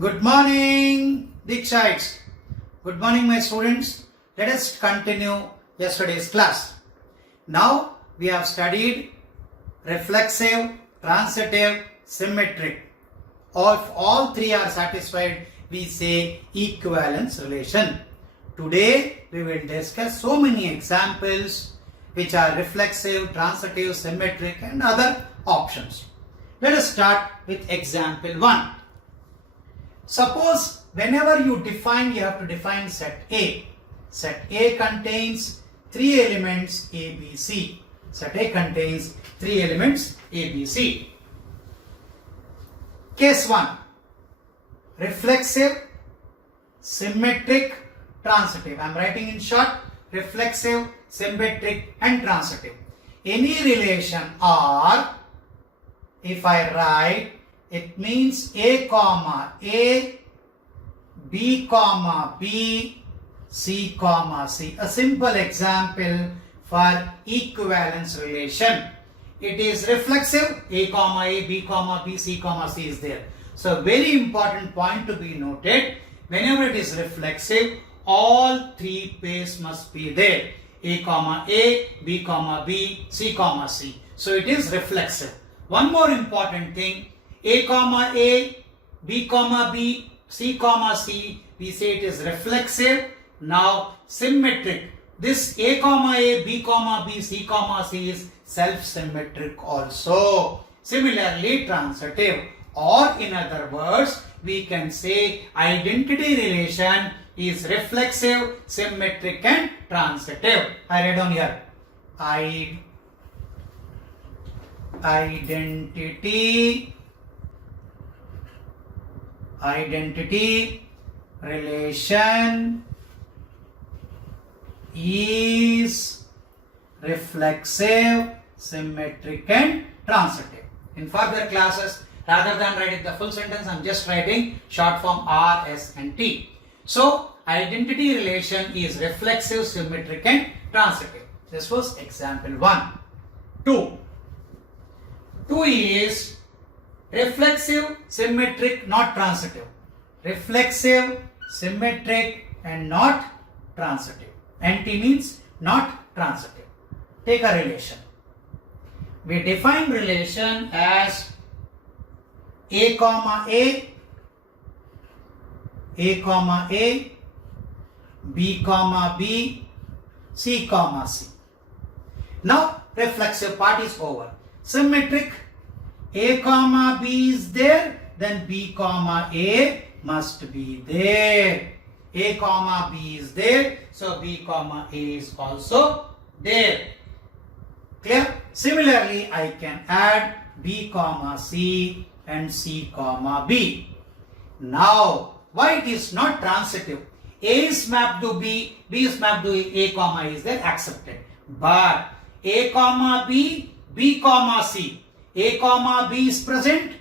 Good morning, Deeksha. Good morning, my students. Let us continue yesterday's class. Now we have studied reflexive, transitive, symmetric. If all three are satisfied, we say equivalence relation. Today we will discuss so many examples which are reflexive, transitive, symmetric and other options. Let us start with example 1. Suppose whenever you have to define set A. Set A contains 3 elements A, B, C. Set A contains 3 elements A, B, C. Case 1. Reflexive, symmetric, transitive. I am writing in short: reflexive, symmetric and transitive. Any relation R, if I write, it means A comma A, B comma B, C comma C. A simple example for equivalence relation. It is reflexive, A comma A, B comma B, C comma C is there. So very important point to be noted, whenever it is reflexive, all three pairs must be there. A comma A, B comma B, C comma C. So it is reflexive. One more important thing, A comma A, B comma B, C comma C, we say it is reflexive. Now symmetric, this A comma A, B comma B, C comma C is self-symmetric also. Similarly transitive, or in other words we can say identity relation is reflexive, symmetric and transitive. I write down here, identity relation is reflexive, symmetric and transitive. In further classes, rather than writing the full sentence, I am just writing short form R, S and T. So identity relation is reflexive, symmetric and transitive. This was example 1. 2 is reflexive, symmetric, not transitive. Reflexive, symmetric and not transitive. NT means not transitive. Take a relation. We define relation as A comma A, A comma A, B comma B, C comma C. Now reflexive part is over. Symmetric, A comma B is there, then B comma A must be there. A comma B is there, so B comma A is also there. Clear? Similarly, I can add B comma C and C comma B. Now, why it is not transitive? A is mapped to B, B is mapped to A comma is there, accepted. But A comma B, B comma C. A comma B is present,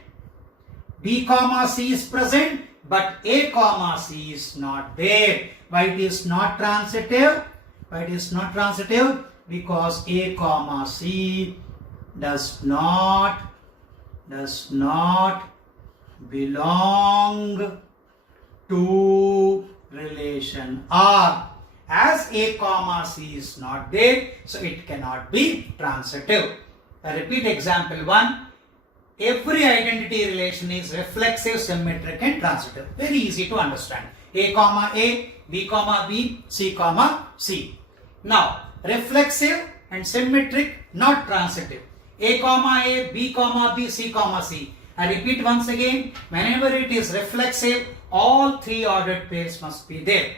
B comma C is present, but A comma C is not there. Why it is not transitive? Why it is not transitive? Because A comma C does not belong to relation R. As A comma C is not there, so it cannot be transitive. I repeat example 1. Every identity relation is reflexive, symmetric and transitive. Very easy to understand. A comma A, B comma B, C comma C. Now, reflexive and symmetric, not transitive. A comma A, B comma B, C comma C. I repeat once again, whenever it is reflexive, all three ordered pairs must be there.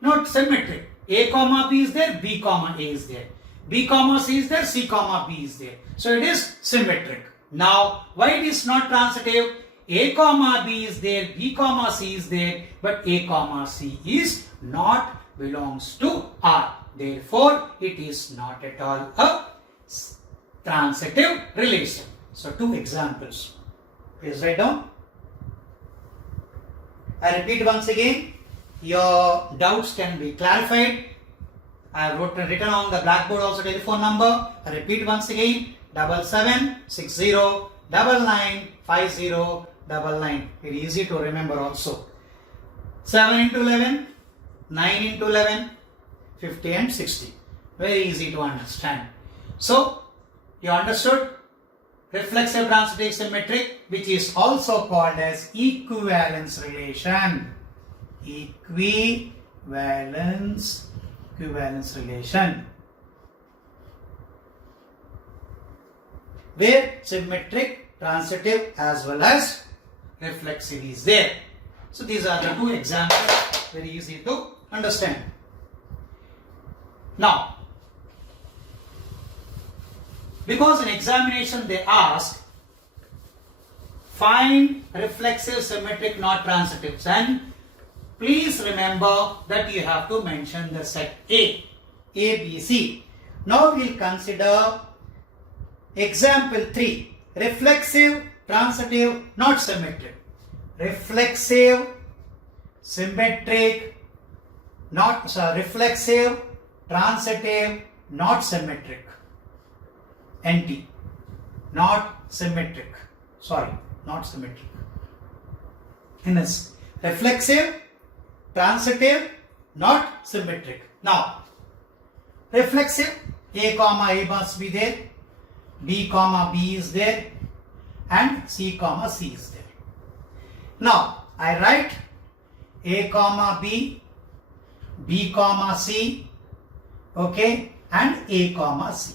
Not symmetric. A comma B is there, B comma A is there. B comma C is there, C comma B is there. So it is symmetric. Now, why it is not transitive? A comma B is there, B comma C is there, but A comma C is not belongs to R. Therefore, it is not at all a transitive relation. So, 2 examples. Please write down. I repeat once again, your doubts can be clarified. I have written on the blackboard also telephone number. I repeat once again, 7760 9950 double 9. Very easy to remember also. 7 into 11, 9 into 11, 50 and 60. Very easy to understand. So, you understood reflexive, transitive, symmetric, which is also called as equivalence relation. Equivalence relation. Where symmetric, transitive as well as reflexive is there. So these are the two examples, very easy to understand. Now, because in examination they ask, find reflexive, symmetric, not transitives, and please remember that you have to mention the set A, B, C. Now we will consider example 3, reflexive, transitive, not symmetric. Reflexive, symmetric, reflexive, transitive, not symmetric. NT, not symmetric. Not symmetric. Hence, reflexive, transitive, not symmetric. Now, reflexive, A comma A must be there, B comma B is there, and C comma C is there. Now, I write A comma B, B comma C, okay, and A comma C.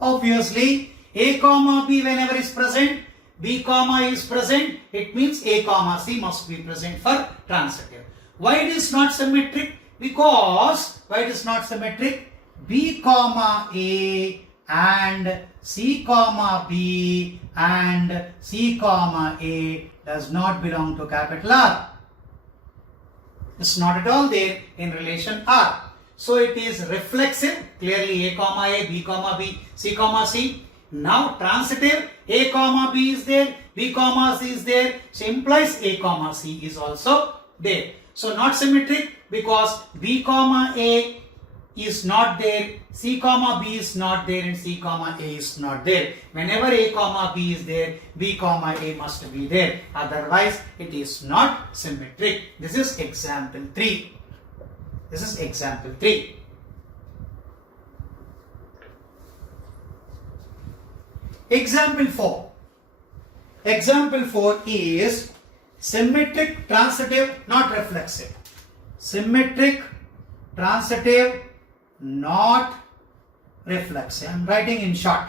Obviously, A comma B whenever is present, B comma is present, it means A comma C must be present for transitive. Why it is not symmetric? Because, why it is not symmetric? B comma A and C comma B and C comma A does not belong to capital R. It's not at all there in relation R. So it is reflexive, clearly A comma A, B comma B, C comma C. Now transitive, A comma B is there, B comma C is there, so implies A comma C is also there. So not symmetric because B comma A is not there, C comma B is not there, and C comma A is not there. Whenever A comma B is there, B comma A must be there. Otherwise, it is not symmetric. This is example 3. This is example 3. Example 4. Example 4 is symmetric, transitive, not reflexive. Symmetric, transitive, not reflexive. I am writing in short,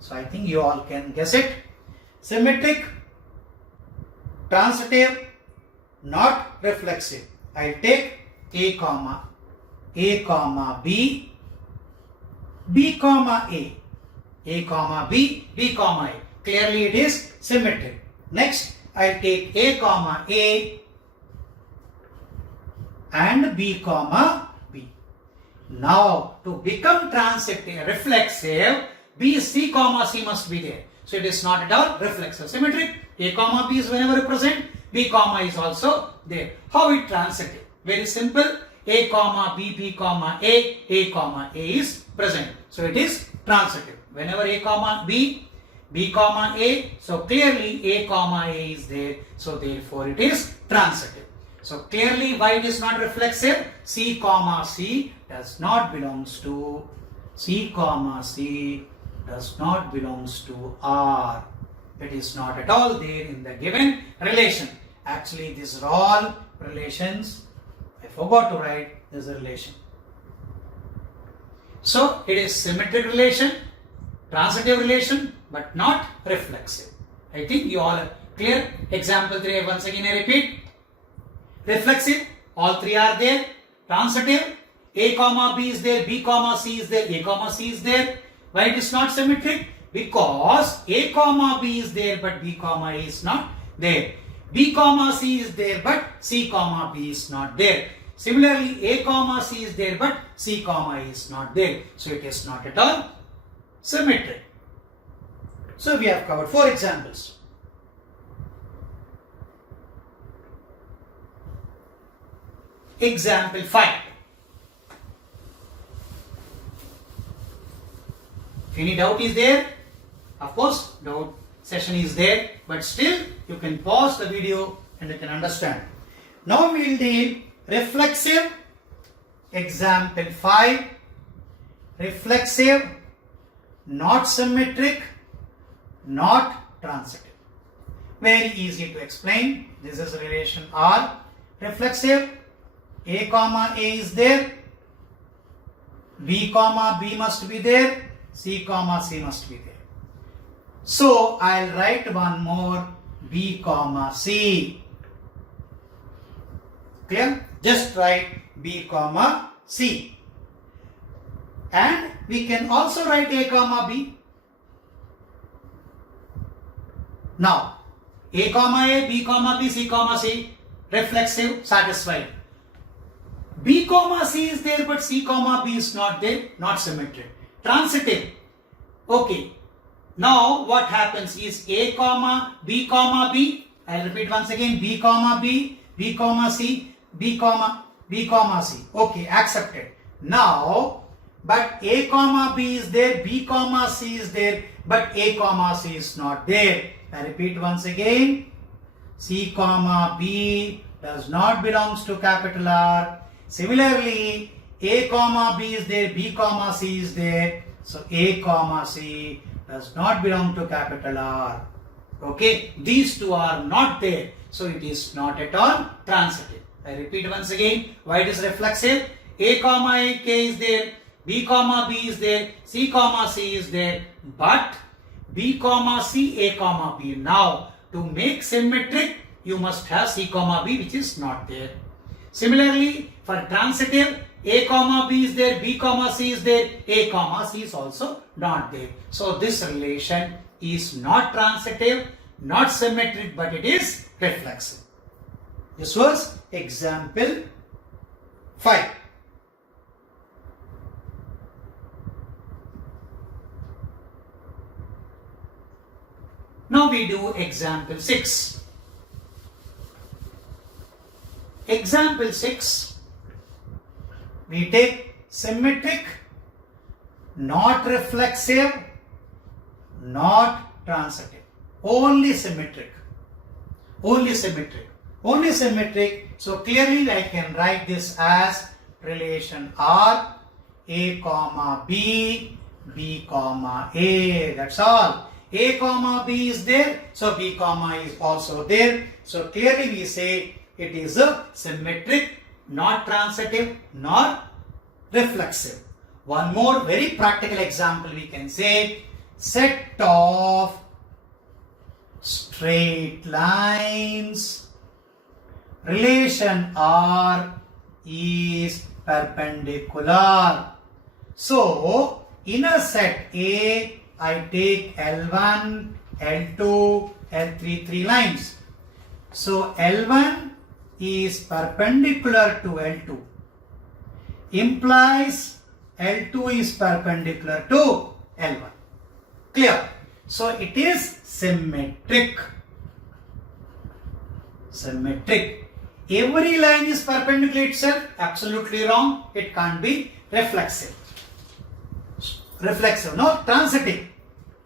so I think you all can guess it. Symmetric, transitive, not reflexive. I will take A comma B, B comma A comma B, B comma A. Clearly it is symmetric. Next, I will take A comma A and B comma B. Now, to become transitive, reflexive, B, C comma C must be there. So, it is not at all reflexive. Symmetric, A comma B is whenever present, B comma is also there. How it transitive? Very simple. A comma B, B comma A comma A is present. So, it is transitive. Whenever A comma B, B comma A, so clearly A comma A is there. So, therefore, it is transitive. So, clearly why it is not reflexive? C comma C does not belongs to R. It is not at all there in the given relation. Actually, these are all relations. I forgot to write this relation. So, it is symmetric relation, transitive relation, but not reflexive. I think you all are clear. Example 3, once again I repeat. Reflexive, all three are there. Transitive, A comma B is there, B comma C is there, A comma C is there. Why it is not symmetric? Because A comma B is there but B comma A is not there. B comma C is there but C comma B is not there. Similarly, A comma C is there but C comma A is not there. So it is not at all symmetric. So we have covered 4 examples. Example 5. If any doubt is there, of course, doubt session is there, but still You can pause the video and you can understand. Now we will deal reflexive. Example 5. Reflexive, not symmetric, not transitive. Very easy to explain. This is relation R. Reflexive, A comma A is there, B comma B must be there, C comma C must be there. So I'll write one more, B comma C. Clear? Just write B comma C. And we can also write A comma B. Now, A comma A, B comma B, C comma C, reflexive, satisfied. B comma C is there but C comma B is not there, not symmetric. Transitive. Okay. Now what happens is A comma B comma B. I'll repeat once again, B comma B, B comma C, B comma C. Okay, accepted. Now, but A comma B is there, B comma C is there, but A comma C is not there. I repeat once again, C comma B does not belongs to capital R. Similarly, A comma B is there, B comma C is there. So A comma C does not belong to capital R. Okay, these two are not there. So it is not at all transitive. I repeat once again, why it is reflexive? A comma A, K is there, B comma B is there, C comma C is there, but B comma C, A comma B. Now, to make symmetric, you must have C comma B, which is not there. Similarly, for transitive, A comma B is there, B comma C is there, A comma C is also not there. So this relation is not transitive, not symmetric, but it is reflexive. This was example 5. Now we do example 6. Example 6, we take symmetric, not reflexive, not transitive. Only symmetric. Only symmetric. Only symmetric. So clearly I can write this as relation R, A comma B, B comma A. That's all. A comma B is there, so B comma is also there. So clearly we say it is a symmetric, not transitive, nor reflexive. One more very practical example we can say, set of straight lines, relation R is perpendicular. So in a set A, I take L1, L2, L3, 3 lines. So L1 is perpendicular to L2, implies L2 is perpendicular to L1. Clear? So it is symmetric. Symmetric. Every line is perpendicular itself? Absolutely wrong. It can't be reflexive. Reflexive, no, transitive.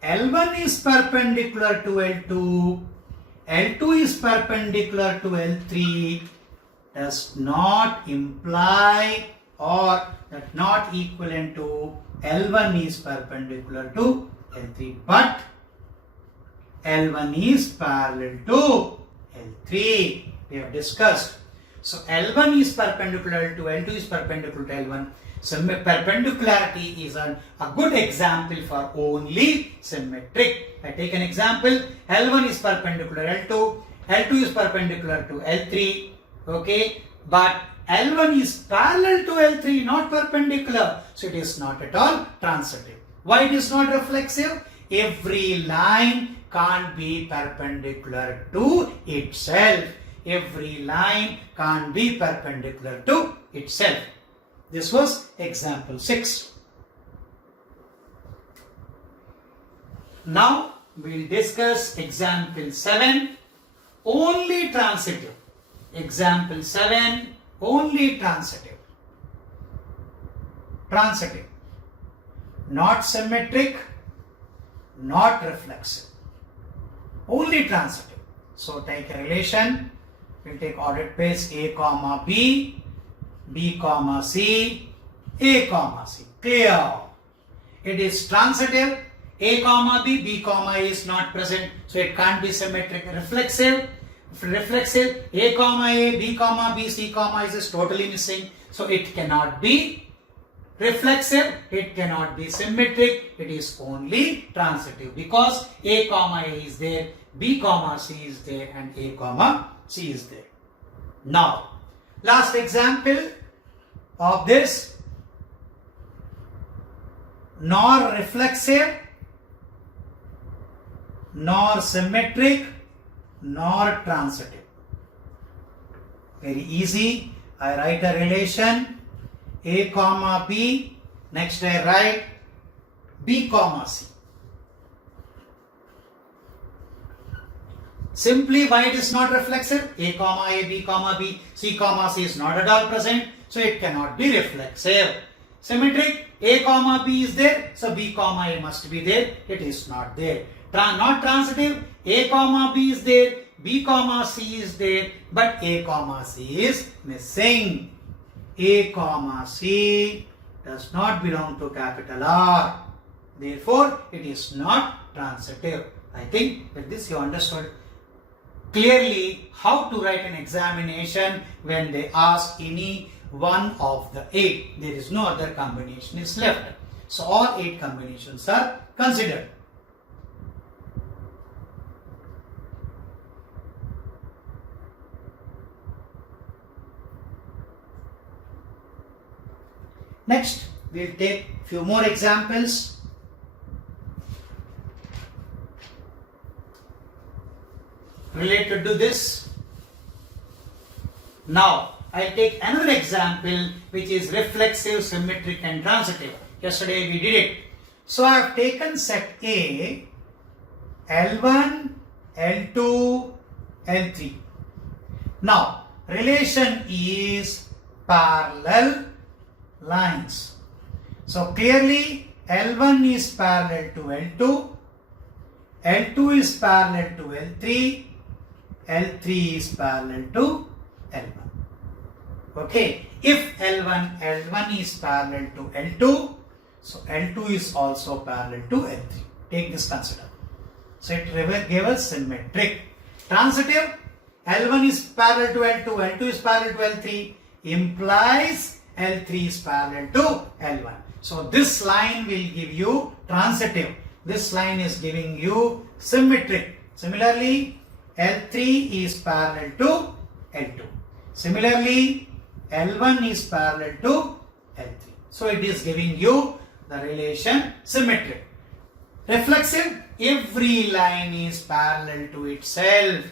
L1 is perpendicular to L2, L2 is perpendicular to L3, does not imply or that not equivalent to L1 is perpendicular to L3, but L1 is parallel to L3. We have discussed. So L1 is perpendicular to L2 is perpendicular to L1. So perpendicularity is a good example for only symmetric. I take an example. L1 is perpendicular L2, L2 is perpendicular to L3. Okay, but L1 is parallel to L3, not perpendicular. So it is not at all transitive. Why it is not reflexive? Every line can't be perpendicular to itself. Every line can't be perpendicular to itself. This was example 6. Now we will discuss example 7, only transitive. Example 7, only transitive. Transitive. Not symmetric, not reflexive. Only transitive. So take a relation. We'll take ordered pairs A comma B, B comma C, A comma C. Clear. It is transitive. A comma B, B comma A is not present, so it can't be symmetric. Reflexive, A comma A, B comma B, C comma is totally missing, so it cannot be reflexive, it cannot be symmetric, it is only transitive because A comma A is there, B comma C is there, and A comma C is there. Now, last example of this, nor reflexive, nor symmetric, nor transitive. Very easy. I write a relation A comma B, next I write B comma C. Simply why it is not reflexive? A comma A, B comma B, C comma C is not at all present, so it cannot be reflexive. Symmetric, A comma B is there, so B comma A must be there, it is not there. Not transitive, A comma B is there, B comma C is there, but A comma C is missing. A comma C does not belong to capital R. Therefore, it is not transitive. I think with this you understood clearly how to write an examination when they ask any one of the 8. There is no other combination is left. So all 8 combinations are considered. Next, we will take few more examples. Related to this. Now, I will take another example which is reflexive, symmetric and transitive. Yesterday we did it. So, I have taken set A, L1, L2, L3. Now, relation is parallel lines. So clearly L1 is parallel to L2, L2 is parallel to L3, L3 is parallel to L1. Okay, if L1 is parallel to L2, so L2 is also parallel to L3. Take this consider. So it gave us symmetric. Transitive, L1 is parallel to L2, L2 is parallel to L3, implies L3 is parallel to L1. So this line will give you transitive. This line is giving you symmetric. Similarly, L3 is parallel to L2. Similarly, L1 is parallel to L3. So it is giving you the relation symmetric. Reflexive, every line is parallel to itself.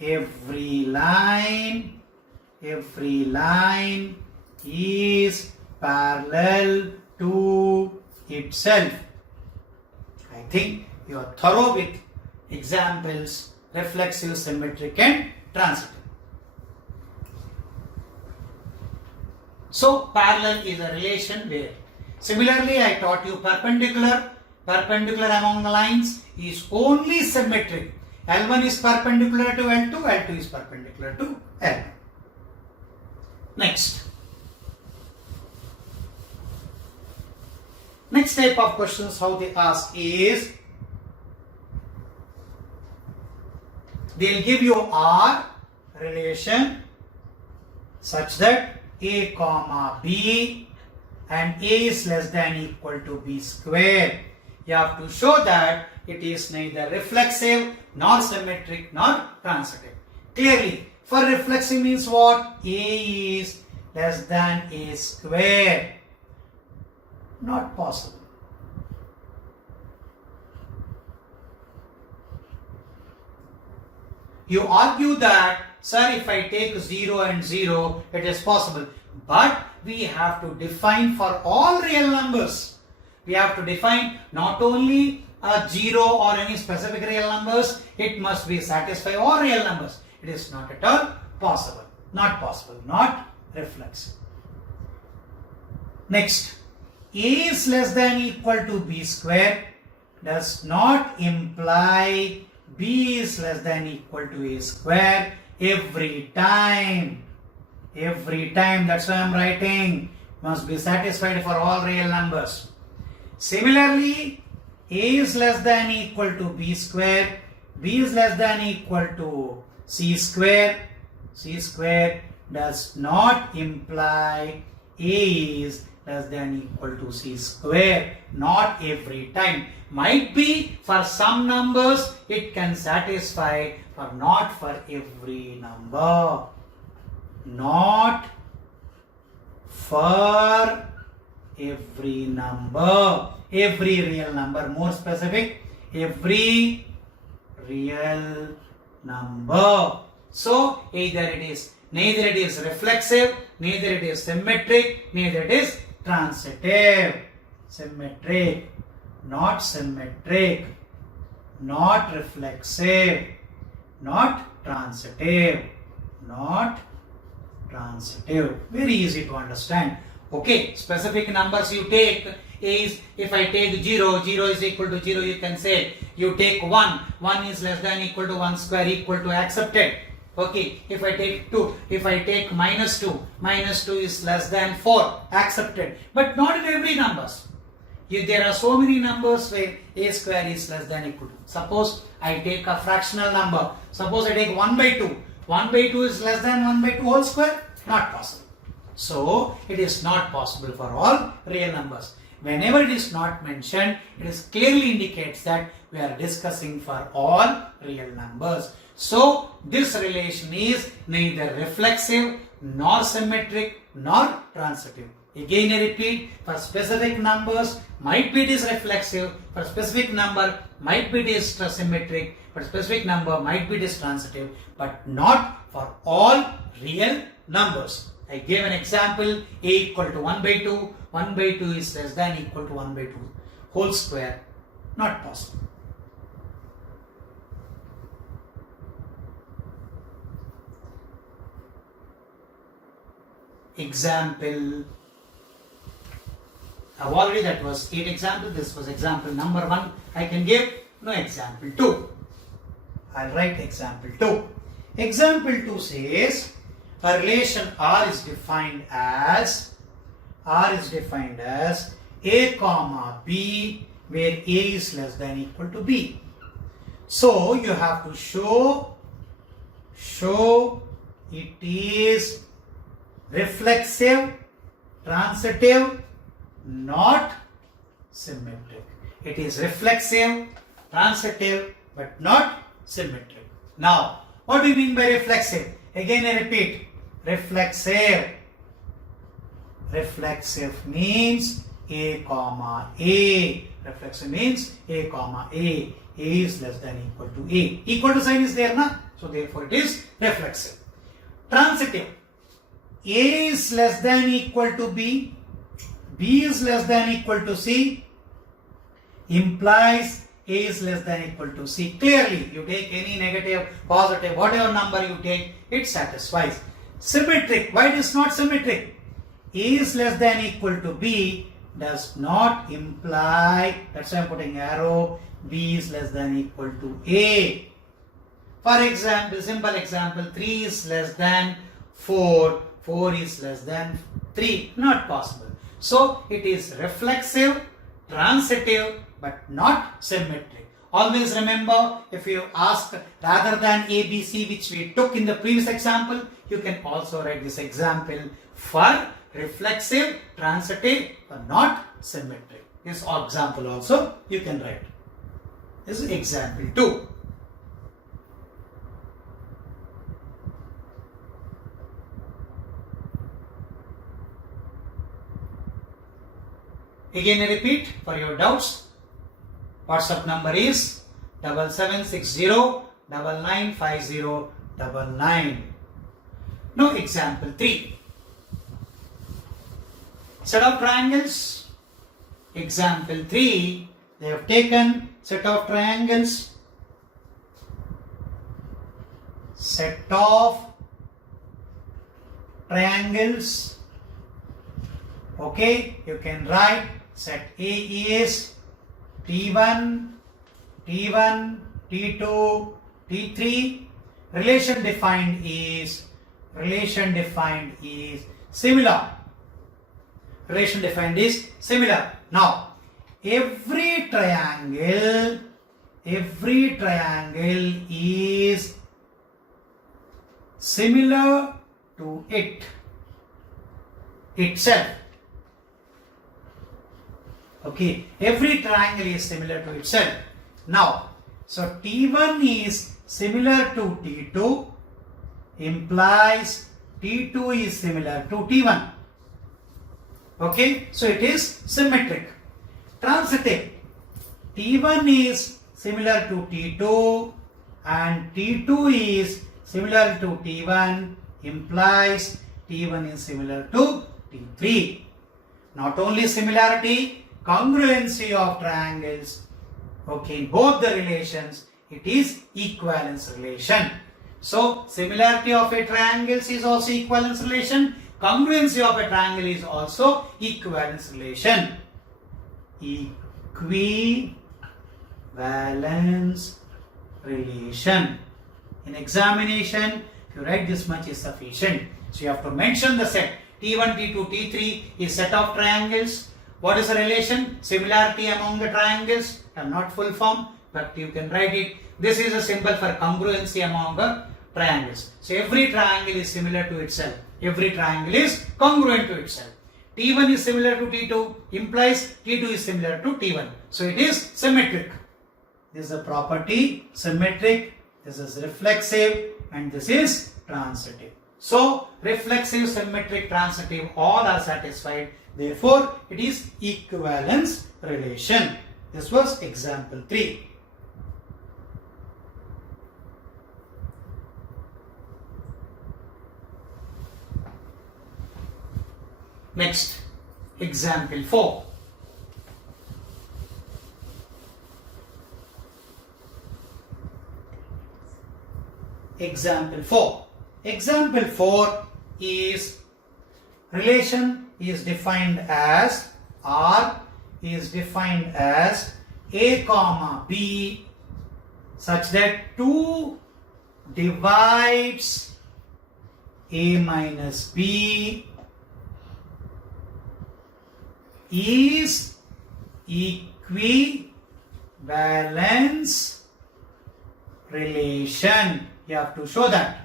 Every line is parallel to itself. I think you are thorough with examples, reflexive, symmetric and transitive. So parallel is a relation where, similarly I taught you perpendicular among the lines is only symmetric. L1 is perpendicular to L2, L2 is perpendicular to L1. Next type of questions how they ask is, they will give you R relation such that A comma B and A is less than equal to B square. You have to show that it is neither reflexive nor symmetric nor transitive. Clearly, for reflexive means what? A is less than A square. Not possible. You argue that, sir, if I take 0 and 0, it is possible. But we have to define for all real numbers. We have to define not only a 0 or any specific real numbers, it must be satisfy all real numbers. It is not at all possible. Not possible, not reflexive. Next, A is less than equal to B square does not imply b is less than equal to a square every time. Every time, that's why I am writing, must be satisfied for all real numbers. Similarly, a is less than equal to b square, b is less than equal to c square. C square does not imply a is less than equal to c square. Not every time. Might be for some numbers it can satisfy, but not for every number. Not for every number. Every real number. More specific, every real number. So either neither it is reflexive, neither it is symmetric, neither it is transitive. Symmetric, not symmetric, not reflexive, not transitive, not transitive. Very easy to understand. Okay, specific numbers you take is, if I take 0, 0 is equal to 0, you can say. You take 1, 1 is less than equal to 1 square, equal to accepted. Okay, if I take 2, if I take minus 2 is less than 4, accepted. But not in every numbers. There are so many numbers where a square is less than equal to. Suppose I take a fractional number. Suppose I take 1 by 2. 1 by 2 is less than 1 by 2 whole square? Not possible. So, it is not possible for all real numbers. Whenever it is not mentioned, it is clearly indicates that we are discussing for all real numbers. So, this relation is neither reflexive, nor symmetric, nor transitive. Again I repeat, for specific numbers, might be it is reflexive, for specific number, might be it is symmetric, for specific number, might be it is transitive, but not for all real numbers. I gave an example, a equal to 1 by 2, 1 by 2 is less than equal to 1 by 2 whole square, not possible. Example, I've already, that was 8 example, this was example number 1, I can give no example 2. I'll write example 2. Example 2 says, a relation R is defined as A comma B, where A is less than equal to B. So you have to show it is reflexive, transitive, not symmetric. It is reflexive, transitive, but not symmetric. Now, what do you mean by reflexive? Again I repeat, reflexive means A comma A. Reflexive means A comma A. A is less than equal to A. Equal to sign is there, na? So therefore it is reflexive. Transitive, A is less than equal to B, B is less than equal to C, implies A is less than equal to C. Clearly, you take any negative, positive, whatever number you take, it satisfies. Symmetric, why it is not symmetric? A is less than equal to B does not imply, that's why I am putting arrow, B is less than equal to A. For example, simple example, 3 is less than 4, 4 is less than 3, not possible. So, it is reflexive, transitive, but not symmetric. Always remember, if you ask rather than A, B, C, which we took in the previous example, you can also write this example for reflexive, transitive, but not symmetric. This example also you can write. This is example 2. Again I repeat for your doubts, WhatsApp number is 7760995099. Now example 3. Set of triangles. Example 3, they have taken set of triangles. Set of triangles. Okay, you can write set A is T1, T1, T2, T3. Relation defined is similar. Relation defined is similar. Now, every triangle is similar to itself. Okay, every triangle is similar to itself. Now, so T1 is similar to T2 implies T2 is similar to T1. Okay, so it is symmetric. Transitive. T1 is similar to T2 and T2 is similar to T1 implies T1 is similar to T3. Not only similarity, congruency of triangles. Okay, in both the relations, it is equivalence relation. So, similarity of a triangle is also equivalence relation. Congruency of a triangle is also equivalence relation. Equivalence relation. In examination, if you write this much is sufficient. So, you have to mention the set. T1, T2, T3 is set of triangles. What is the relation? Similarity among the triangles. I have not full form, but you can write it. This is a symbol for congruency among the triangles. So every triangle is similar to itself. Every triangle is congruent to itself. T1 is similar to T2 implies T2 is similar to T1. So it is symmetric. This is a property symmetric. This is reflexive and this is transitive. So reflexive, symmetric, transitive all are satisfied. Therefore it is equivalence relation. This was example 3. Next, example 4. Example 4. Example 4 is relation is defined as R is defined as A comma B such that 2 divides A minus B is equivalence relation. You have to show that.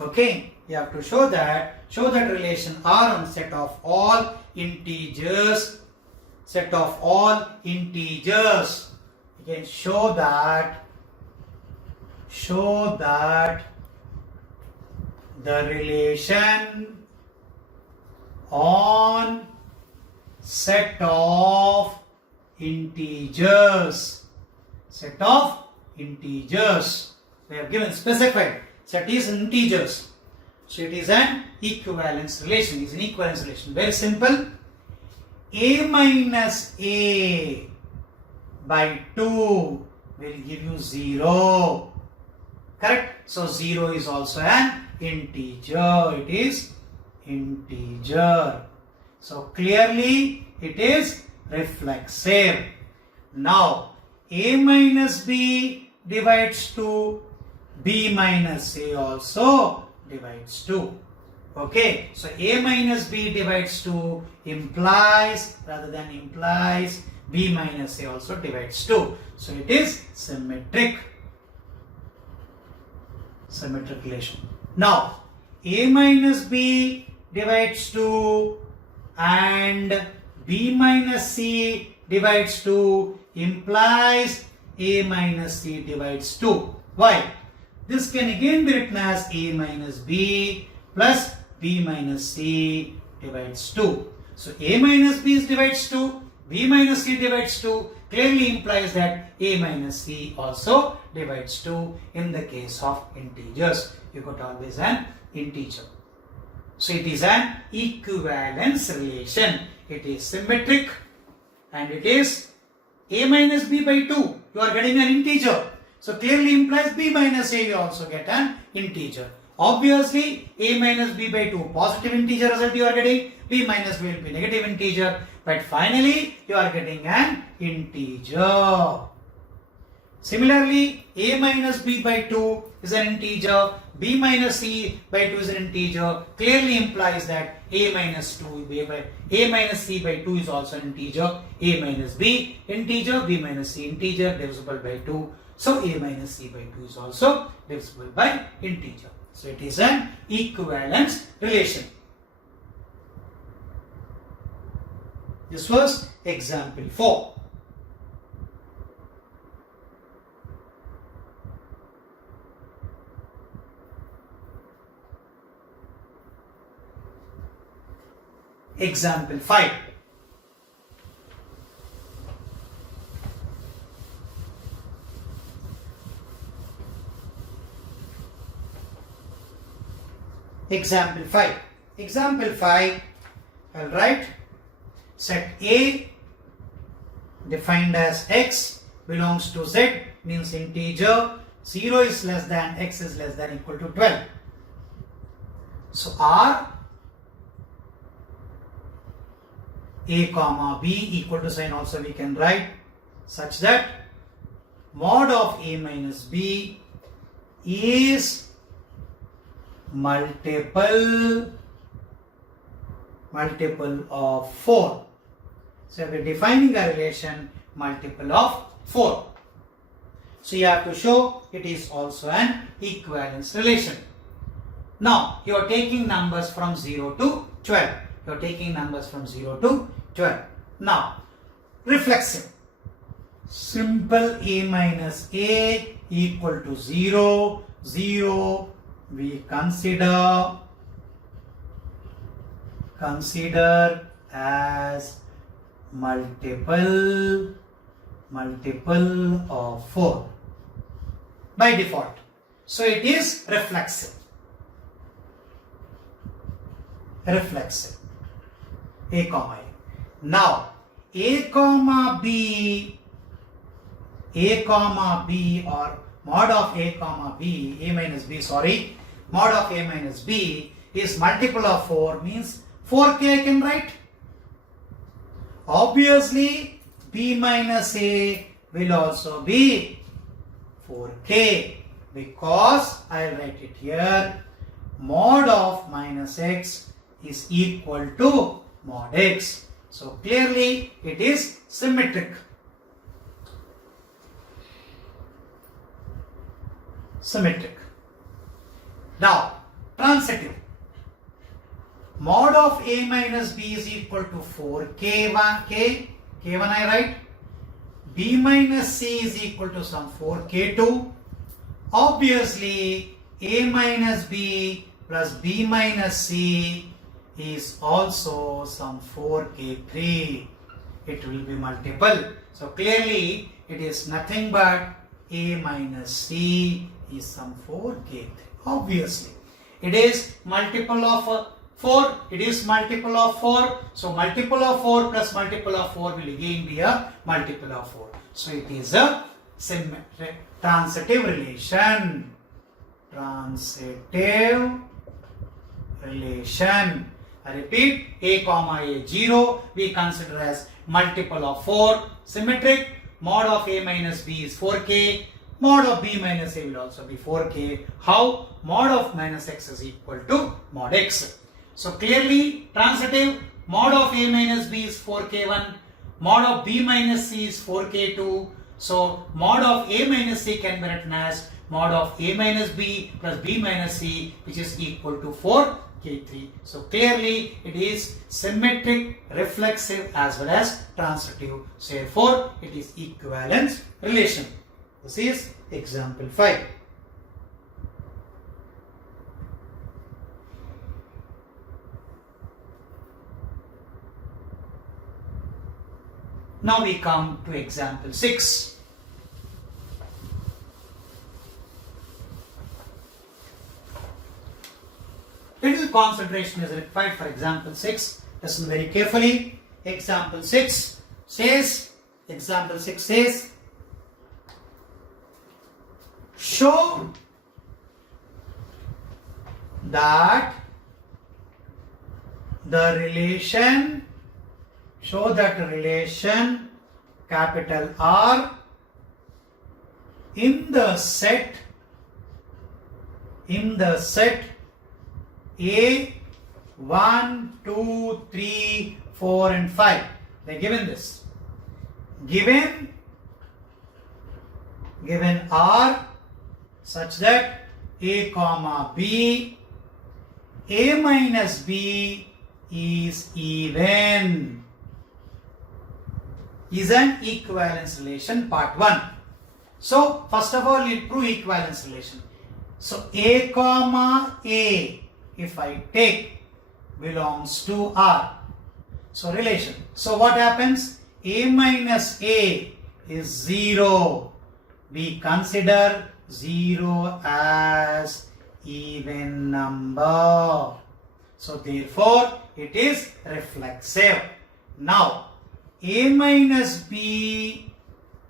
Okay, you have to show that relation R on set of all integers. Set of all integers. You can show that the relation on set of integers. Set of integers. We have given specified. Set is integers. So it is an equivalence relation. It is an equivalence relation. Very simple. A minus A by 2 will give you 0. Correct? So 0 is also an integer. It is integer. So clearly it is reflexive. Now A minus B divides 2. B minus A also divides 2. Okay, so A minus B divides 2 implies, rather than implies, B minus A also divides 2. So it is symmetric. Symmetric relation. Now, A minus B divides 2 and B minus C divides 2 implies A minus C divides 2. Why? This can again be written as A minus B plus B minus C divides 2. So A minus B divides 2, B minus C divides 2 clearly implies that A minus C also divides 2 in the case of integers. You got always an integer. So it is an equivalence relation. It is symmetric and it is A minus B by 2. You are getting an integer. So clearly implies B minus A you also get an integer. Obviously A minus B by 2 positive integer result you are getting. B minus B will be negative integer. But finally you are getting an integer. Similarly, a minus b by 2 is an integer, b minus c by 2 is an integer, clearly implies that a minus c by 2 is also an integer, a minus b integer, b minus c integer, divisible by 2. So a minus c by 2 is also divisible by integer. So it is an equivalence relation. This was example 4. Example 5. Example 5. Example 5, I'll write set A defined as x belongs to z, means integer, 0 is less than, x is less than equal to 12. So R a comma b equal to sign also we can write such that mod of a minus b is multiple of 4. So we are defining a relation multiple of 4. So you have to show it is also an equivalence relation. Now you are taking numbers from 0 to 12. You are taking numbers from 0 to 12. Now, reflexive. Simple a minus a equal to 0. 0 we consider as multiple of 4 by default. So it is reflexive. A comma a. Now a comma b or mod of a comma b, a minus b, sorry, mod of a minus b is multiple of 4, means 4k I can write. Obviously b minus a will also be 4k, because I will write it here, mod of minus x is equal to mod x. So clearly it is symmetric. Now transitive. Mod of a minus b is equal to 4k1, k1 I write. B minus c is equal to some 4k2. Obviously a minus b plus b minus c is also some 4k3. It will be multiple. So clearly it is nothing but a minus c is some 4k3. Obviously it is multiple of 4. It is multiple of 4. So multiple of 4 plus multiple of 4 will again be a multiple of 4. So it is a symmetric transitive relation. I repeat, a comma a 0 we consider as multiple of 4. Symmetric, mod of a minus b is 4k. Mod of b minus a will also be 4k. How? Mod of minus x is equal to mod x. So clearly transitive, mod of a minus b is 4k1. Mod of b minus c is 4k2. So mod of a minus c can be written as mod of a minus b plus b minus c, which is equal to 4k3. So clearly it is symmetric, reflexive as well as transitive. So therefore it is equivalence relation. This is example 5. Now we come to example 6. Little concentration is required for example 6. Listen very carefully. Example 6 says, show that the relation capital R in the set A 1, 2, 3, 4 and 5. They are given this. Given R such that A comma B, A minus B is even, is an equivalence relation, part 1. So first of all, we'll prove equivalence relation. So A comma A, if I take, belongs to R. So relation. So what happens? A minus A is 0. We consider 0 as even number. So therefore it is reflexive. Now A minus B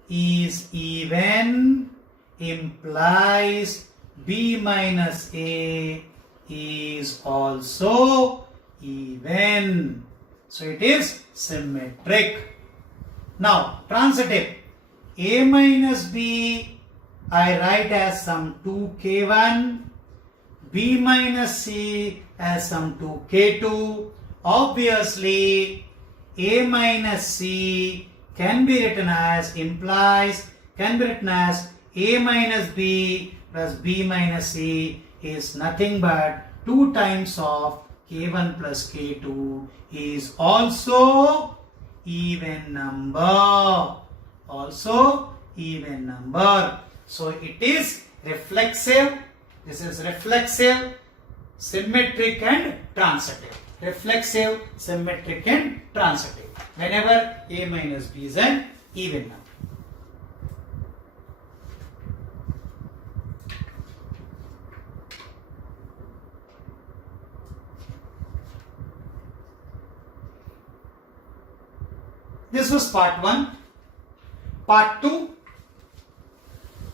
is even implies B minus A is also even. So it is symmetric. Now transitive. A minus B I write as some 2k1, B minus C as some 2k2. Obviously A minus C can be written as A minus B plus B minus C is nothing but 2 times of k1 plus k2 is also even number. So it is reflexive. This is reflexive, symmetric and transitive. Reflexive, symmetric and transitive. Whenever A minus B is an even number. This was part 1. Part 2.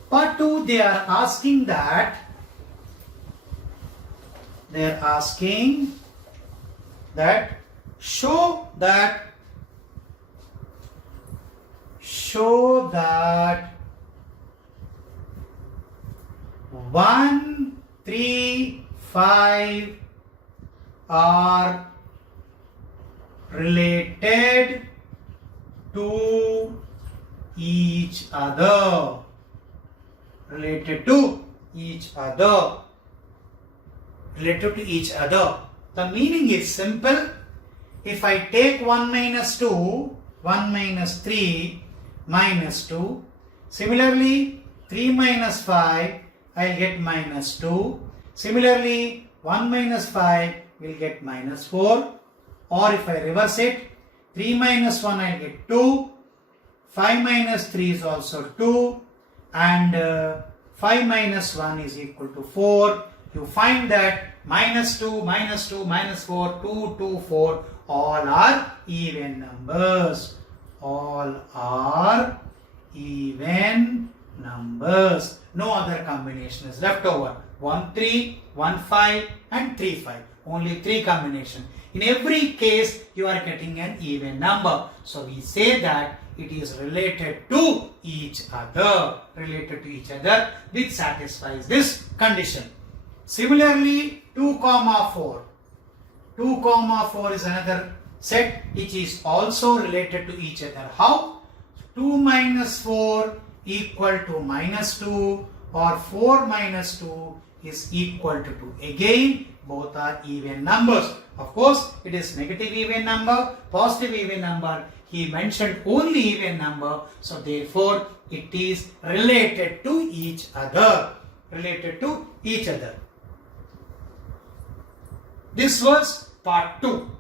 Part 2, they are asking that show that 1, 3, 5 are related to each other. The meaning is simple. If I take 1 minus 2, 1 minus 3 minus 2. Similarly, 3 minus 5, I'll get minus 2. Similarly, 1 minus 5 will get minus 4. Or if I reverse it, 3 minus 1 I get 2, 5 minus 3 is also 2, and 5 minus 1 is equal to 4. You find that minus 2, minus 2, minus 4, 2, 2, 4, all are even numbers. No other combination is left over. 1, 3, 1, 5 and 3, 5. Only 3 combination. In every case, you are getting an even number. So we say that it is related to each other, which satisfies this condition. Similarly, 2, 4. 2, 4 is another set which is also related to each other. How? 2 minus 4 equal to minus 2, or 4 minus 2 is equal to 2. Again, both are even numbers. Of course, it is negative even number, positive even number. He mentioned only even number. So therefore, it is related to each other. This was part 2.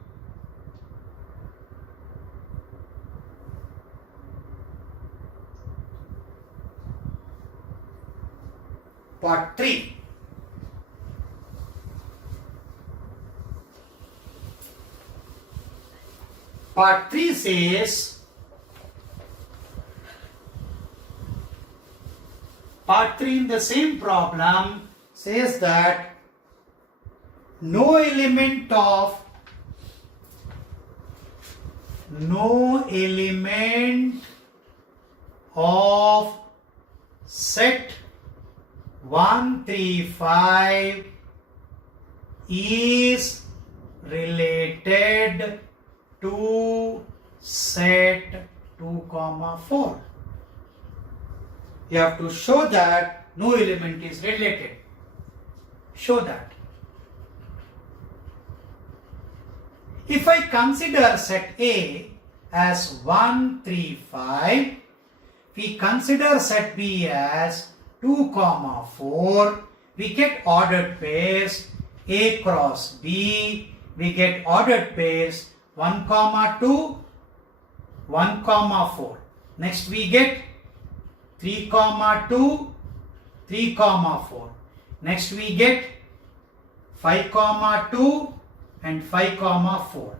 Part 3. Part 3 says, part 3 in the same problem says that no element of set 1, 3, 5 is related to set 2, 4. You have to show that no element is related. Show that. If I consider set A as 1, 3, 5, we consider set B as 2, 4, we get ordered pairs A cross B, we get ordered pairs 1, 2, 1, 4. Next we get 3, 2, 3, 4. Next we get 5, 2 and 5, 4.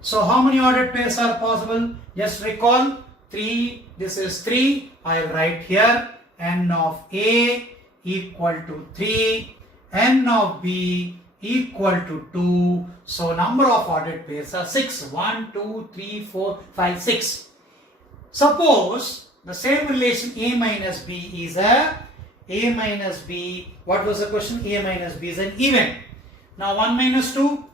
So how many ordered pairs are possible? Just recall 3, this is 3, I will write here n of A equal to 3, n of B equal to 2. So number of ordered pairs are 6. 1, 2, 3, 4, 5, 6. Suppose the same relation A minus B is A minus B. What was the question? A minus B is an even. Now 1 minus 2,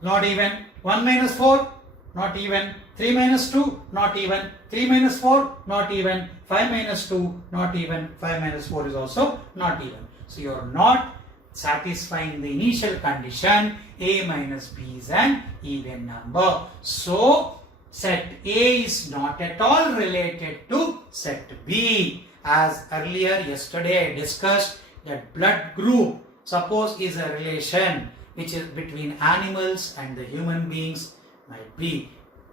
not even. 1 minus 4, not even. 3 minus 2, not even. 3 minus 4, not even. 5 minus 2, not even. 5 minus 4 is also not even. So you are not satisfying the initial condition. A minus B is an even number. So set A is not at all related to set B. As earlier yesterday I discussed that blood group, suppose, is a relation which is between animals and the human beings, might be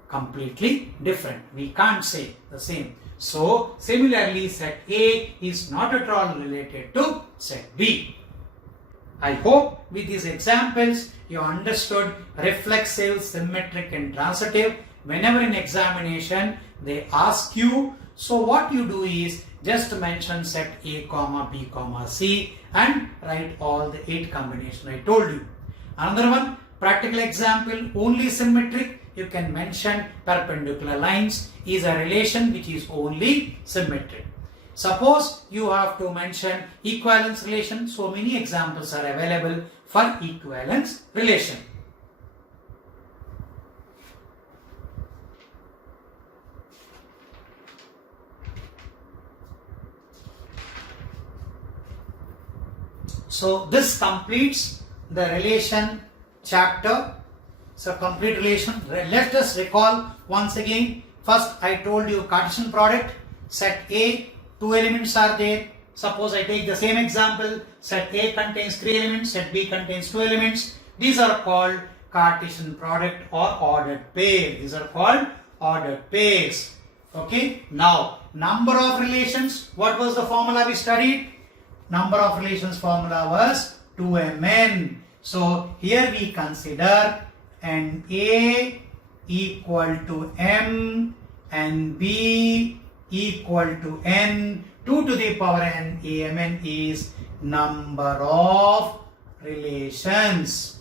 completely different. We can't say the same. So similarly set A is not at all related to set B. I hope with these examples you understood reflexive, symmetric and transitive. Whenever in examination they ask you, so what you do is just mention set A, B, C and write all the 8 combinations I told you. Another one, practical example, only symmetric, you can mention perpendicular lines is a relation which is only symmetric. Suppose you have to mention equivalence relation, so many examples are available for equivalence relation. So this completes the relation chapter. So complete relation. Let us recall once again. First I told you Cartesian product. Set A, 2 elements are there. Suppose I take the same example. Set A contains 3 elements. Set B contains 2 elements. These are called Cartesian product or ordered pair. These are called ordered pairs. Okay. Now number of relations. What was the formula we studied? Number of relations formula was 2mn. So here we consider an A equal to m and B equal to n. 2 to the power n, amn is number of relations.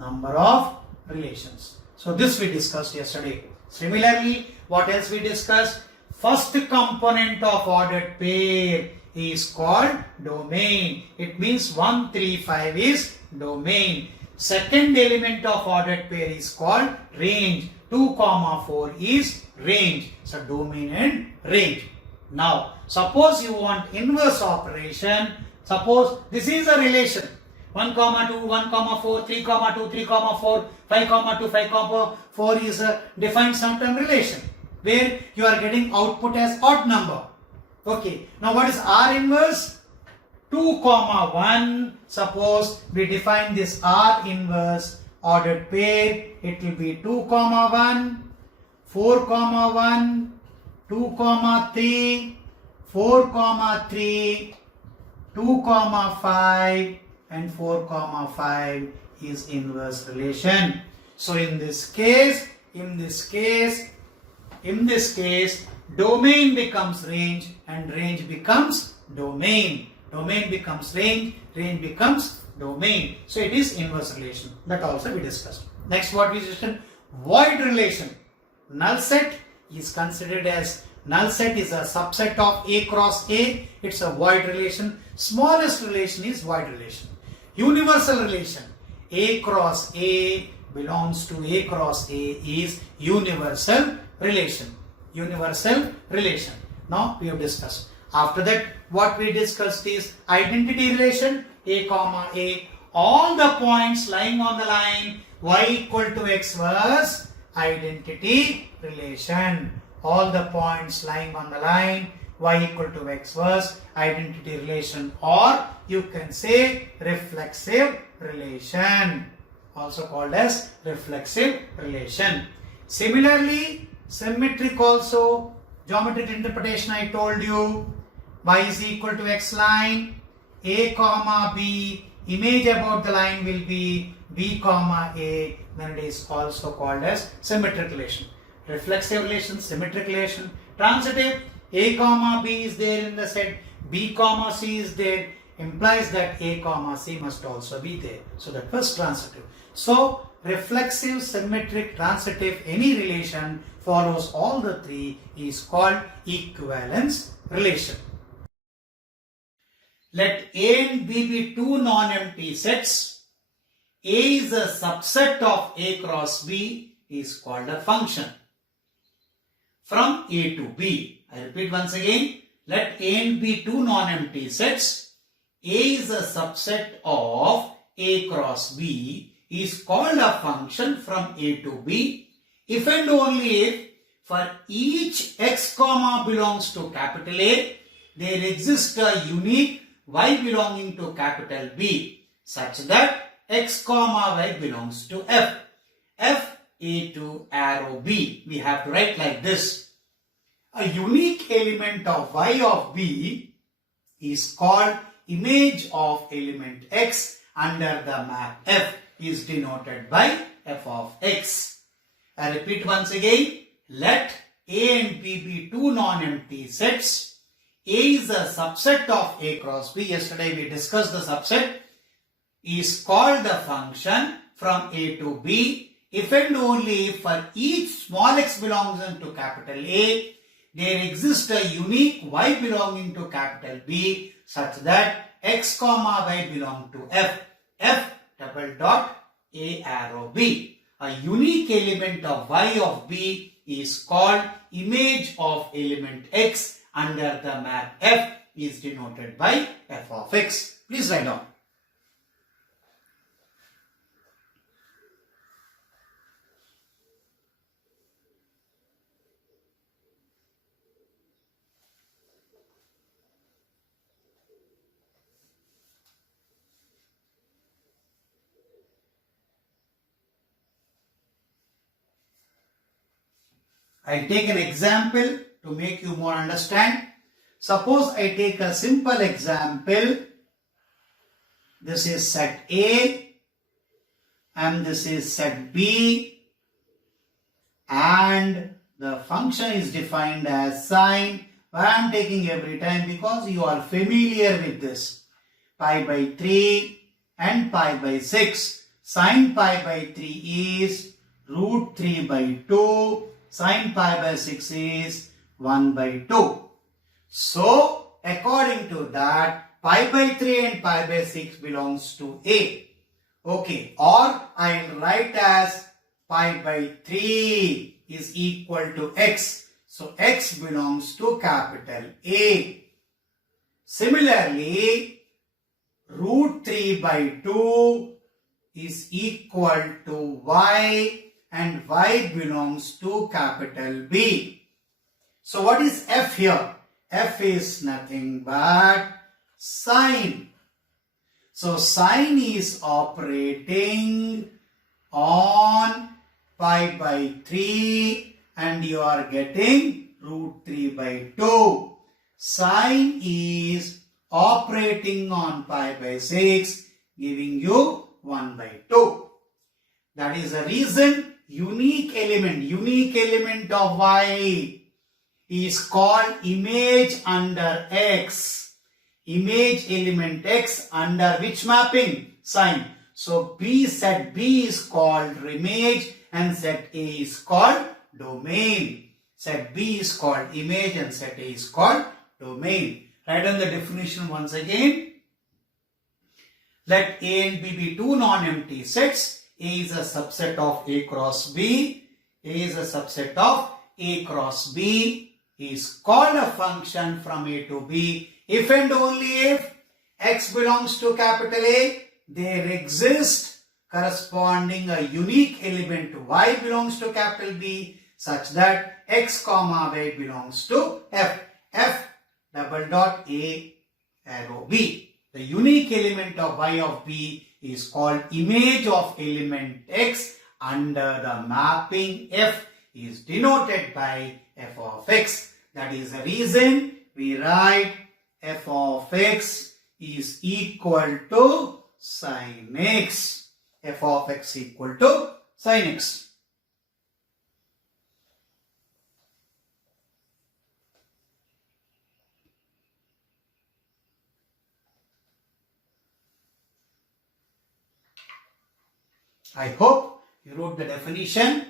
Number of relations. So this we discussed yesterday. Similarly, what else we discussed? First component of ordered pair is called domain. It means 1, 3, 5 is domain. Second element of ordered pair is called range. 2, 4 is range. So domain and range. Now suppose you want inverse operation. Suppose this is a relation. 1, 2, 1, 4, 3, 2, 3, 4, 5, 2, 5, 4 is a defined certain relation where you are getting output as odd number. Okay, now what is R inverse? 2, 1. Suppose we define this R inverse ordered pair. It will be 2, 1, 4, 1, 2, 3, 4, 3, 2, 5 and 4, 5 is inverse relation. So in this case, domain becomes range and range becomes domain. Domain becomes range, range becomes domain. So it is inverse relation. That also we discussed. Next what we discussed? Void relation. Null set is considered as Null set is a subset of A cross A. It's a void relation. Smallest relation is void relation. Universal relation. A cross A belongs to A cross A is universal relation. Universal relation. Now we have discussed. After that, what we discussed is identity relation. A comma A. All the points lying on the line y equal to x was identity relation. All the points lying on the line y equal to x was identity relation, or you can say reflexive relation, also called as reflexive relation. Similarly, symmetric also, geometric interpretation I told you, y is equal to x line, a comma b, image about the line will be b comma a, then it is also called as symmetric relation. Reflexive relation, symmetric relation. Transitive, a comma b is there in the set, b comma c is there, implies that a comma c must also be there. So that was transitive. So reflexive, symmetric, transitive, any relation follows all the three is called equivalence relation. Let A and B be two non-empty sets. A is a subset of A cross B is called a function from A to B. I repeat once again. Let A and B two non-empty sets. A is a subset of A cross B is called a function from A to B if and only if for each x comma belongs to capital A, there exists a unique y belonging to capital B such that x comma y belongs to F. F A to arrow B. We have to write like this. A unique element of y of B is called image of element x under the map F is denoted by f of x. I repeat once again. Let A and B be two non-empty sets. A is a subset of A cross B. Yesterday we discussed the subset. Is called the function from A to B if and only if for each small x belongs to capital A, there exists a unique y belonging to capital B such that x comma y belong to F. F double dot A arrow B. A unique element of y of B is called image of element x under the map F is denoted by f of x. Please write down. I'll take an example to make you more understand. Suppose I take a simple example. This is set A and this is set B and the function is defined as sine. Why I am taking every time? Because you are familiar with this. Pi by 3 and pi by 6. Sine pi by 3 is root 3 by 2. Sine pi by 6 is 1 by 2. So, according to that, pi by 3 and pi by 6 belongs to A. Okay, or I will write as pi by 3 is equal to x. So, x belongs to capital A. Similarly, root 3 by 2 is equal to y and y belongs to capital B. So what is f here? F is nothing but sine. So sine is operating on pi by 3 and you are getting root 3 by 2. Sine is operating on pi by 6 giving you 1 by 2. That is the reason unique element of y is called image under x. Image element x under which mapping? Sine. So set B is called image and set A is called domain. set B is called image and set A is called domain. Write down the definition once again. Let A and B be two non-empty sets. A is a subset of A cross B. A is a subset of A cross B is called a function from A to B if and only if X belongs to capital A, there exists corresponding a unique element Y belongs to capital B such that X comma Y belongs to F. F double dot A arrow B. The unique element of Y of B is called image of element X under the mapping F is denoted by F of X. That is the reason we write F of X is equal to sin X. F of X equal to sin X. I hope you wrote the definition.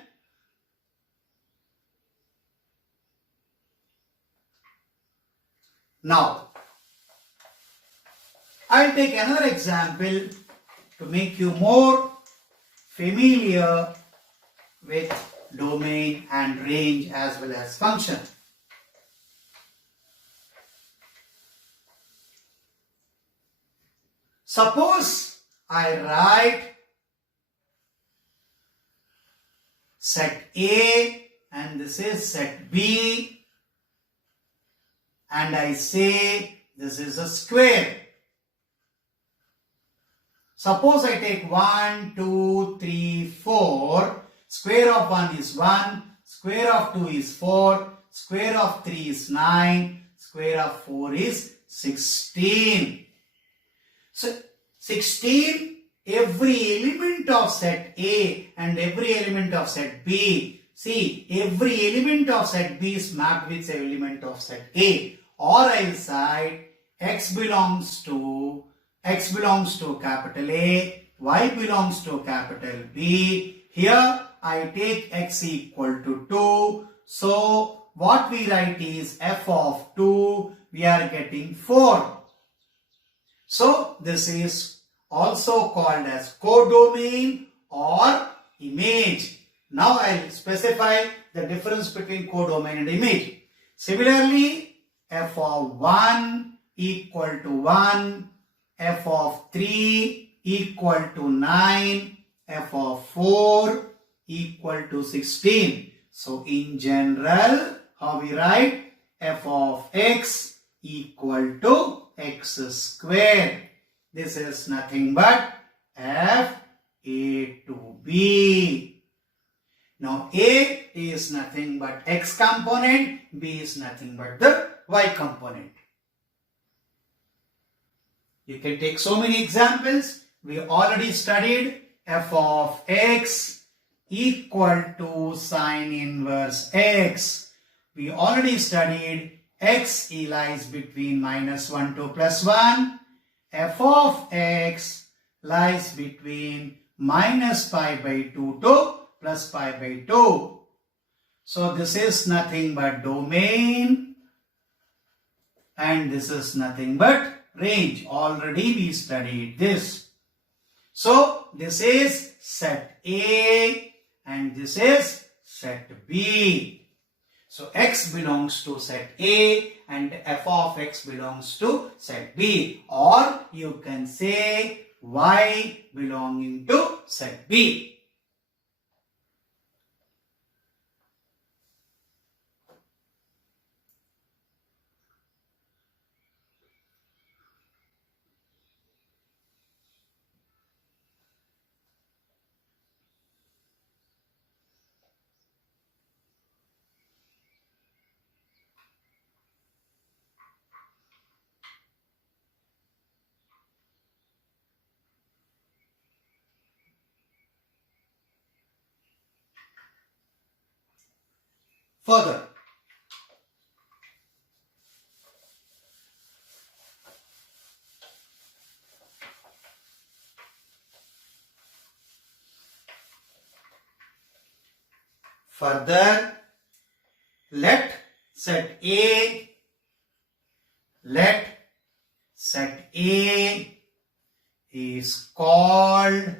Now, I will take another example to make you more familiar with domain and range as well as function. Suppose I write set A and this is set B and I say this is a square. Suppose I take 1, 2, 3, 4. Square of 1 is 1. Square of 2 is 4. Square of 3 is 9. Square of 4 is 16. So 16, every element of set A and every element of set B. See, every element of set B is mapped with an element of set A. Or I will say X belongs to capital A, Y belongs to capital B. Here I take X equal to 2. So what we write is F of 2. We are getting 4. So this is also called as codomain or image. Now I will specify the difference between codomain and image. Similarly, F of 1 equal to 1. F of 3 equal to 9, F of 4 equal to 16. So in general, how we write? F of X equal to X square. This is nothing but F A to B. Now A is nothing but X component, B is nothing but the Y component. You can take so many examples. We already studied F of X equal to sine inverse X. We already studied X lies between -1 to +1. F of X lies between -π/2 to +π/2. So this is nothing but domain and this is nothing but range. Already we studied this. So this is set A and this is set B. So X belongs to set A and F of X belongs to set B. Or you can say Y belonging to set B. Further, let set A is called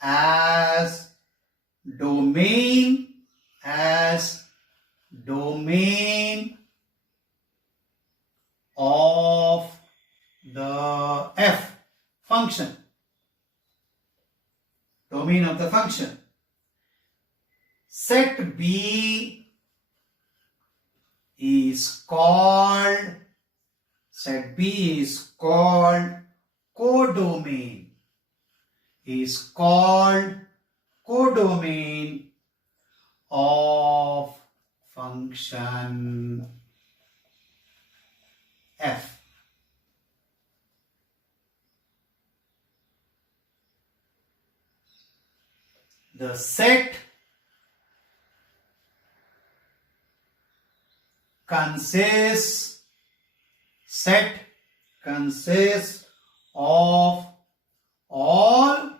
as domain of the f function. Domain of the function. Set B is called codomain. Codomain of function f. The set consists of all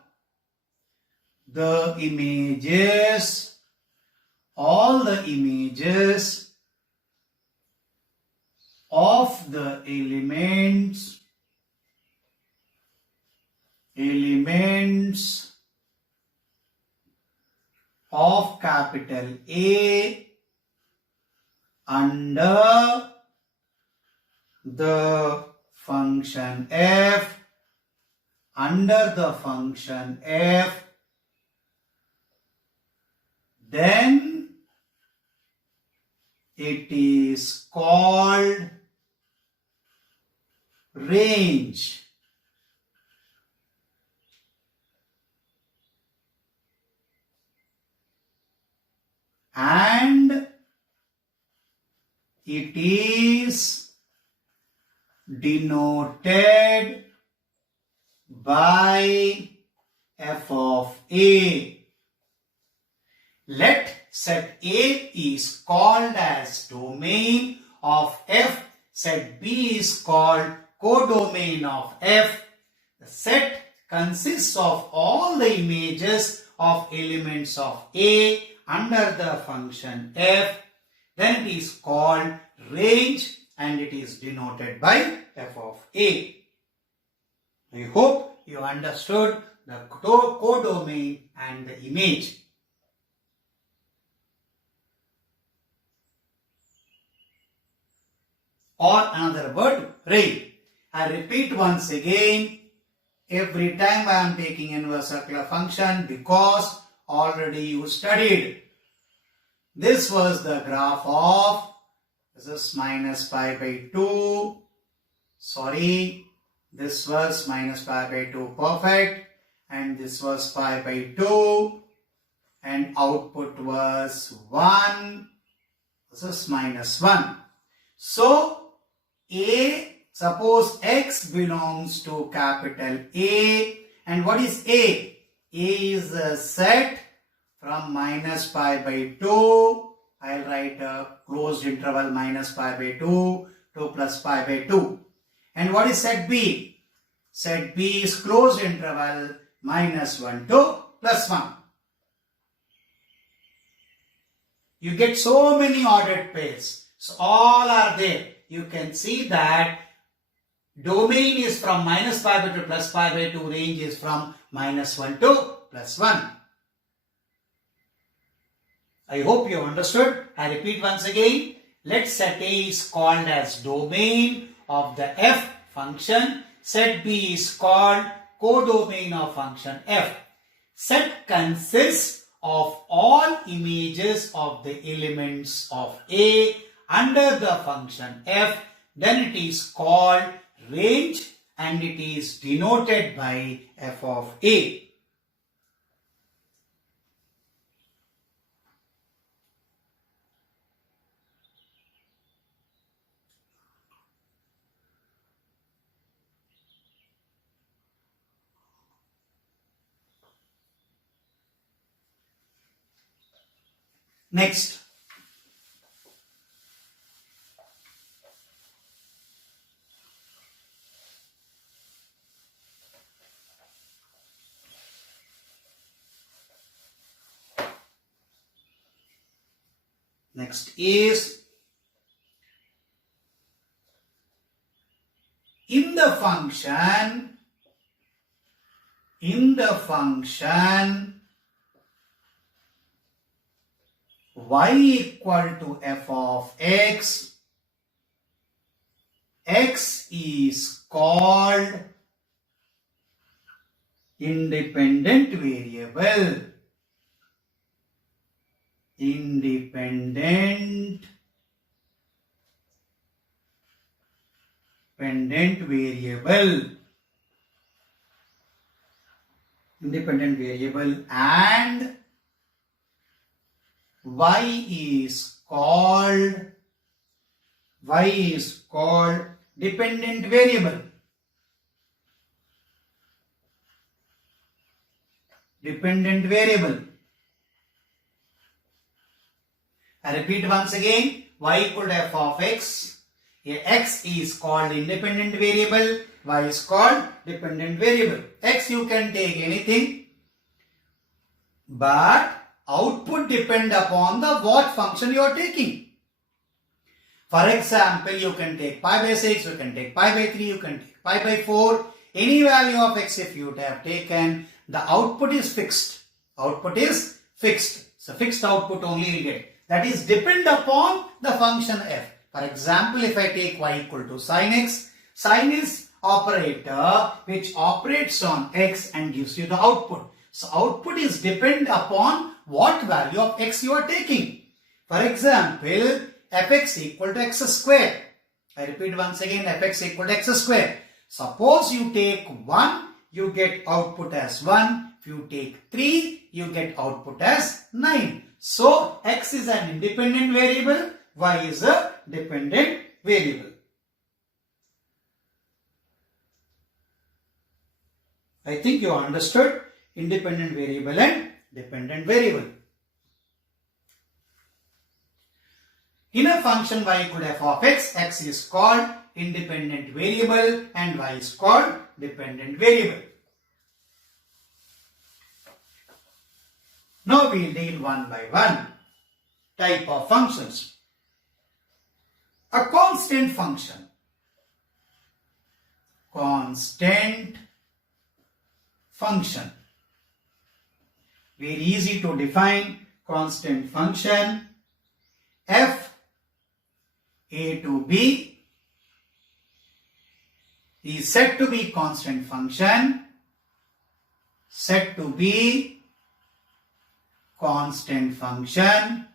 the images of the elements of capital A under the function f, then it is called range. And it is denoted by f of A. Let set A is called as domain of f, set B is called codomain of f. The set consists of all the images of elements of A under the function f. Then it is called range and it is denoted by f of A. I hope you understood the codomain and the image. Or another word, range. I repeat once again, every time I am taking inverse circular function because already you studied. This was the graph of, this is minus pi by 2, this was minus pi by 2 perfect, and this was pi by 2, and output was 1, this is minus 1. So, suppose x belongs to capital A, and what is A? A is a set from minus pi by 2, I'll write a closed interval minus pi by 2 to plus pi by 2. And what is set B? Set B is closed interval minus 1 to plus 1. You get so many ordered pairs. So all are there. You can see that domain is from minus pi by 2 to plus pi by 2, range is from minus 1 to plus 1. I hope you understood. I repeat once again. Let set A is called as domain of the f function. Set B is called codomain of function f. Set consists of all images of the elements of A under the function f. Then it is called range and it is denoted by f of A. Next, Next is in the function y equal to f of x, x is called independent variable. Independent variable, and y is called dependent variable. I repeat once again, y equal to f of x. Here x is called independent variable, y is called dependent variable. X you can take anything, but output depend upon the what function you are taking. For example, you can take pi by 6, you can take pi by 3, you can take pi by 4. Any value of x if you have taken, the output is fixed. So fixed output only you get. That is depend upon the function f. For example, if I take y equal to sin x, sin is operator which operates on x and gives you the output. So output is depend upon what value of x you are taking. For example, fx equal to x square. I repeat once again, fx equal to x square. Suppose you take 1, you get output as 1. If you take 3, you get output as 9. So x is an independent variable, y is a dependent variable. I think you understood independent variable and dependent variable. In a function y equal to f of x, x is called independent variable and y is called dependent variable. Now we will deal one by one. Type of functions. A constant function. Very easy to define constant function. F a to b is said to be constant function. Said to be constant function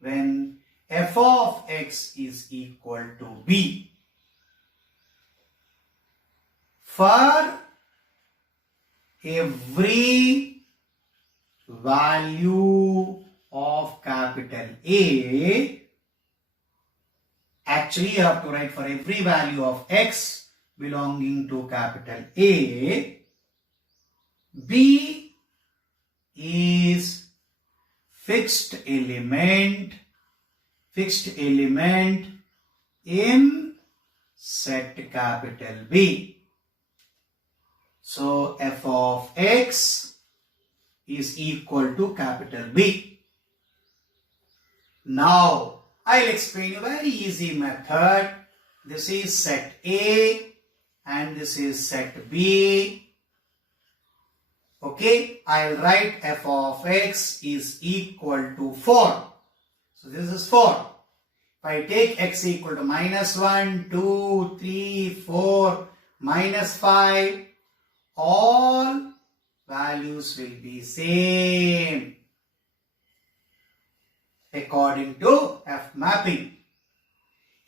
when f of x is equal to b. For every value of capital A, actually you have to write for every value of x belonging to capital A, B is fixed element in set capital B. So f of x is equal to capital B. Now I'll explain a very easy method. This is set A and this is set B. Okay, I'll write f of x is equal to 4. So this is 4. If I take x equal to minus 1, 2, 3, 4, minus 5, all values will be same according to f mapping.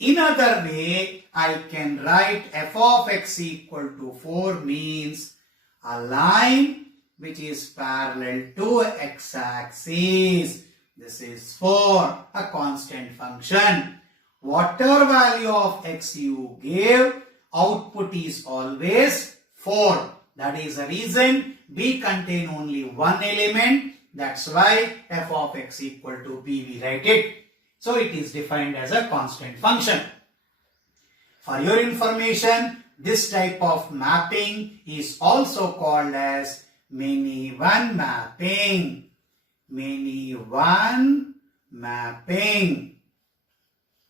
In other way, I can write f of x equal to 4 means a line which is parallel to x-axis. This is 4, a constant function. Whatever value of x you give, output is always 4. That is the reason B contain only one element. That's why f of x equal to b we write it. So it is defined as a constant function. For your information, this type of mapping is also called as many-one mapping. many one mapping.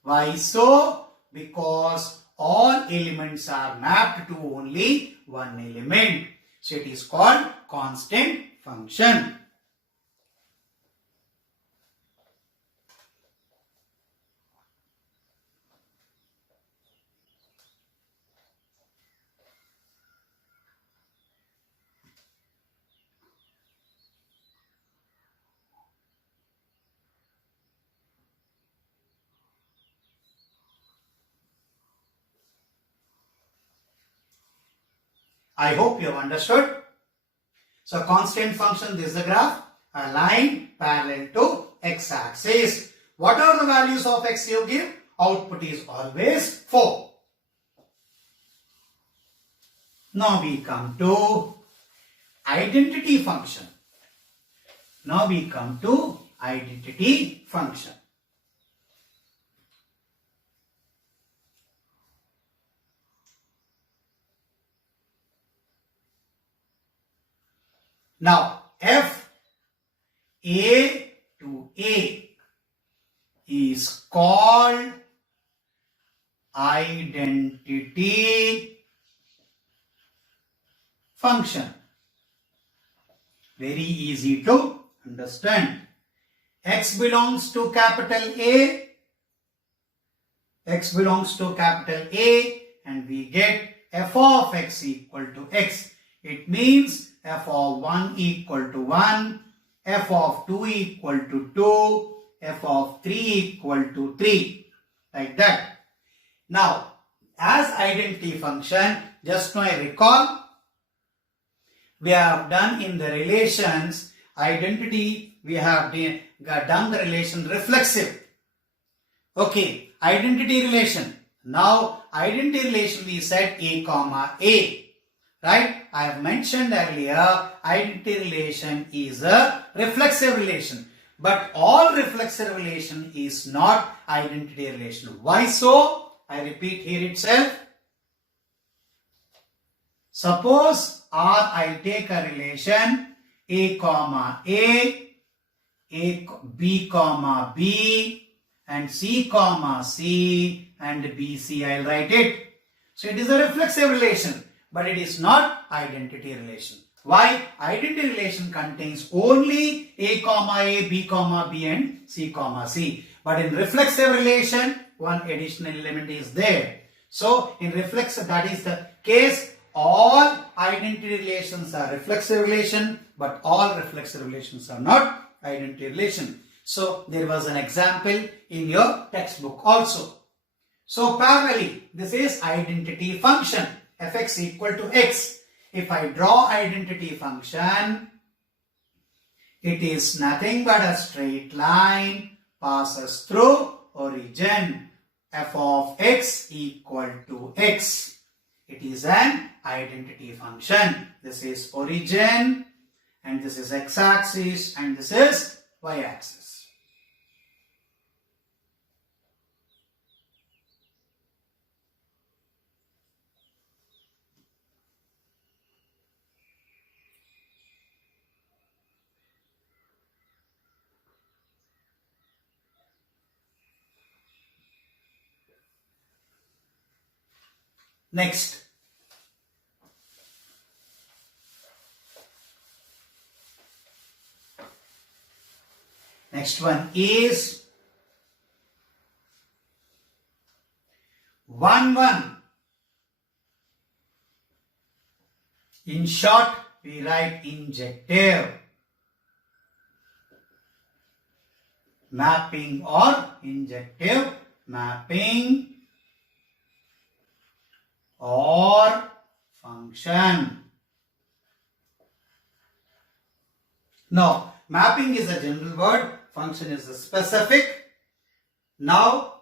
Why so? Because all elements are mapped to only one element. So it is called constant function. I hope you have understood. So constant function, this is the graph, a line parallel to x-axis. Whatever the values of x you give, output is always 4. Now we come to identity function. Now we come to identity function. Now, f A to A is called identity function. Very easy to understand. X belongs to capital A. X belongs to capital A, and we get f of x equal to x. It means f of 1 equal to 1, f of 2 equal to 2, f of 3 equal to 3. Like that. Now, as identity function, just now I recall, we have done in the relations identity, we have done the relation reflexive. Okay, identity relation. Now, identity relation we said A comma A. Right? I have mentioned earlier, identity relation is a reflexive relation. But all reflexive relation is not identity relation. Why so? I repeat here itself. Suppose I take a relation A comma A, B comma B, and C comma C, and BC. I'll write it. So it is a reflexive relation, but it is not identity relation. Why? Identity relation contains only A comma A, B comma B, and C comma C. But in reflexive relation, one additional element is there. So in reflexive, that is the case. All identity relations are reflexive relation, but all reflexive relations are not identity relation. So there was an example in your textbook also. So parallelly, this is identity function, fx equal to x. If I draw identity function, it is nothing but a straight line passes through origin, f of x equal to x. It is an identity function. This is origin, and this is x-axis, and this is y-axis. Next, next one is 1-1. In short, we write injective, mapping or injective mapping or function. Now, mapping is a general word, function is a specific. Now,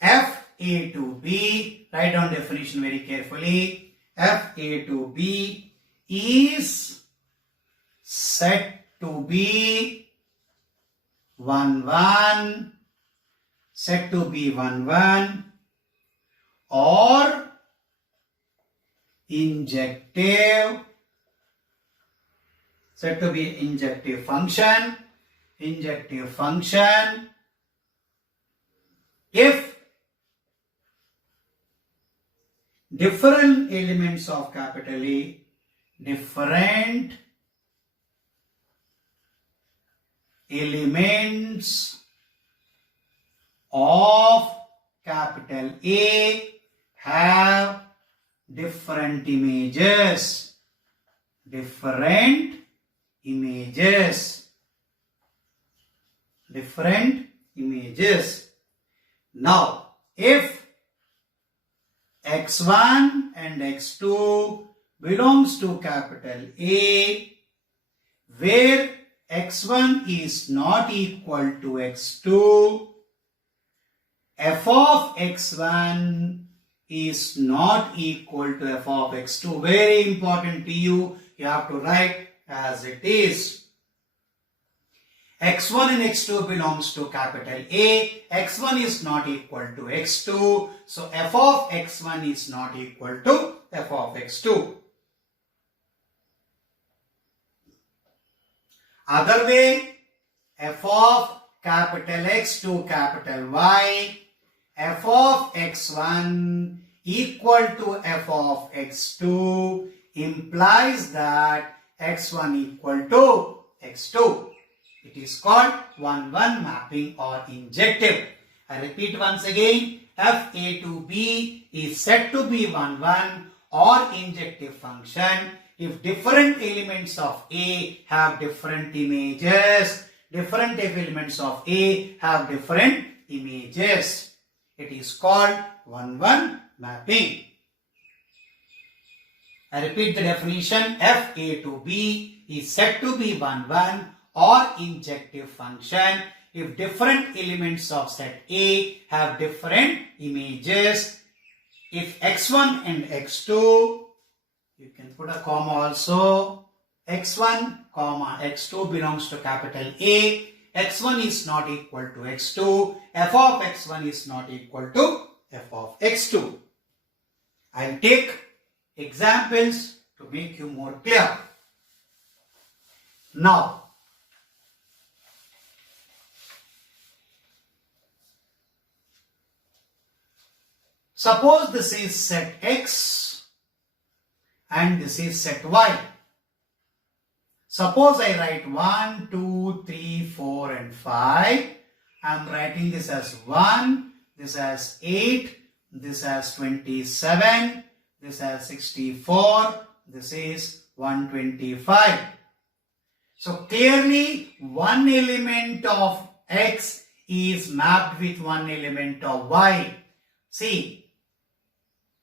f A to B, write down definition very carefully. F A to B is said to be 1-1, said to be 1-1, or injective said to be injective function. Injective function if different elements of capital A, different elements of capital A have different images. Different images. Different images. Now, if x1 and x2 belongs to capital A, where x1 is not equal to x2, f of x1 is not equal to f of x2. Very important to you. You have to write as it is. x1 and x2 belongs to capital A. x1 is not equal to x2. So f of x1 is not equal to f of x2. Other way, f of capital X to capital Y, f of x1 equal to f of x2 implies that x1 equal to x2. It is called 1-1 mapping or injective. I repeat once again, f A to B is said to be 1-1 or injective function if different elements of A have different images. Different elements of A have different images. It is called 1-1 mapping. I repeat the definition, f A to B is said to be 1-1 or injective function if different elements of set A have different images. If x1 and x2, you can put a comma also, x1 comma x2 belongs to capital A, x1 is not equal to x2, f of x1 is not equal to f of x2. I will take examples to make you more clear. Now, suppose this is set X and this is set Y. Suppose I write 1, 2, 3, 4 and 5. I am writing this as 1, this as 8, this as 27, this as 64, this is 125. So clearly one element of X is mapped with one element of Y. See,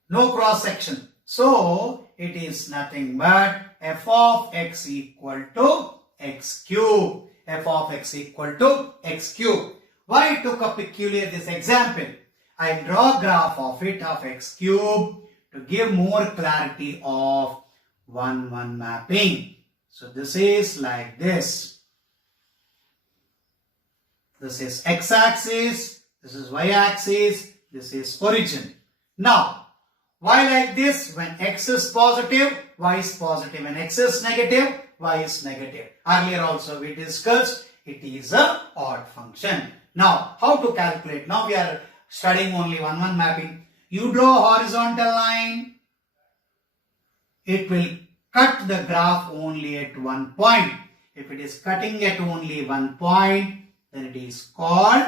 no cross section. So it is nothing but f of x equal to x cube. F of x equal to x cube. Why I took a peculiar this example? I draw graph of it of x cube to give more clarity of 1-1 mapping. So this is like this. This is x-axis, this is y-axis, this is origin. Now, why like this? When x is positive, y is positive. When x is negative, y is negative. Earlier also we discussed it is a odd function. Now, how to calculate? Now we are studying only 1-1 mapping. You draw a horizontal line. It will cut the graph only at one point. If it is cutting at only one point, then it is called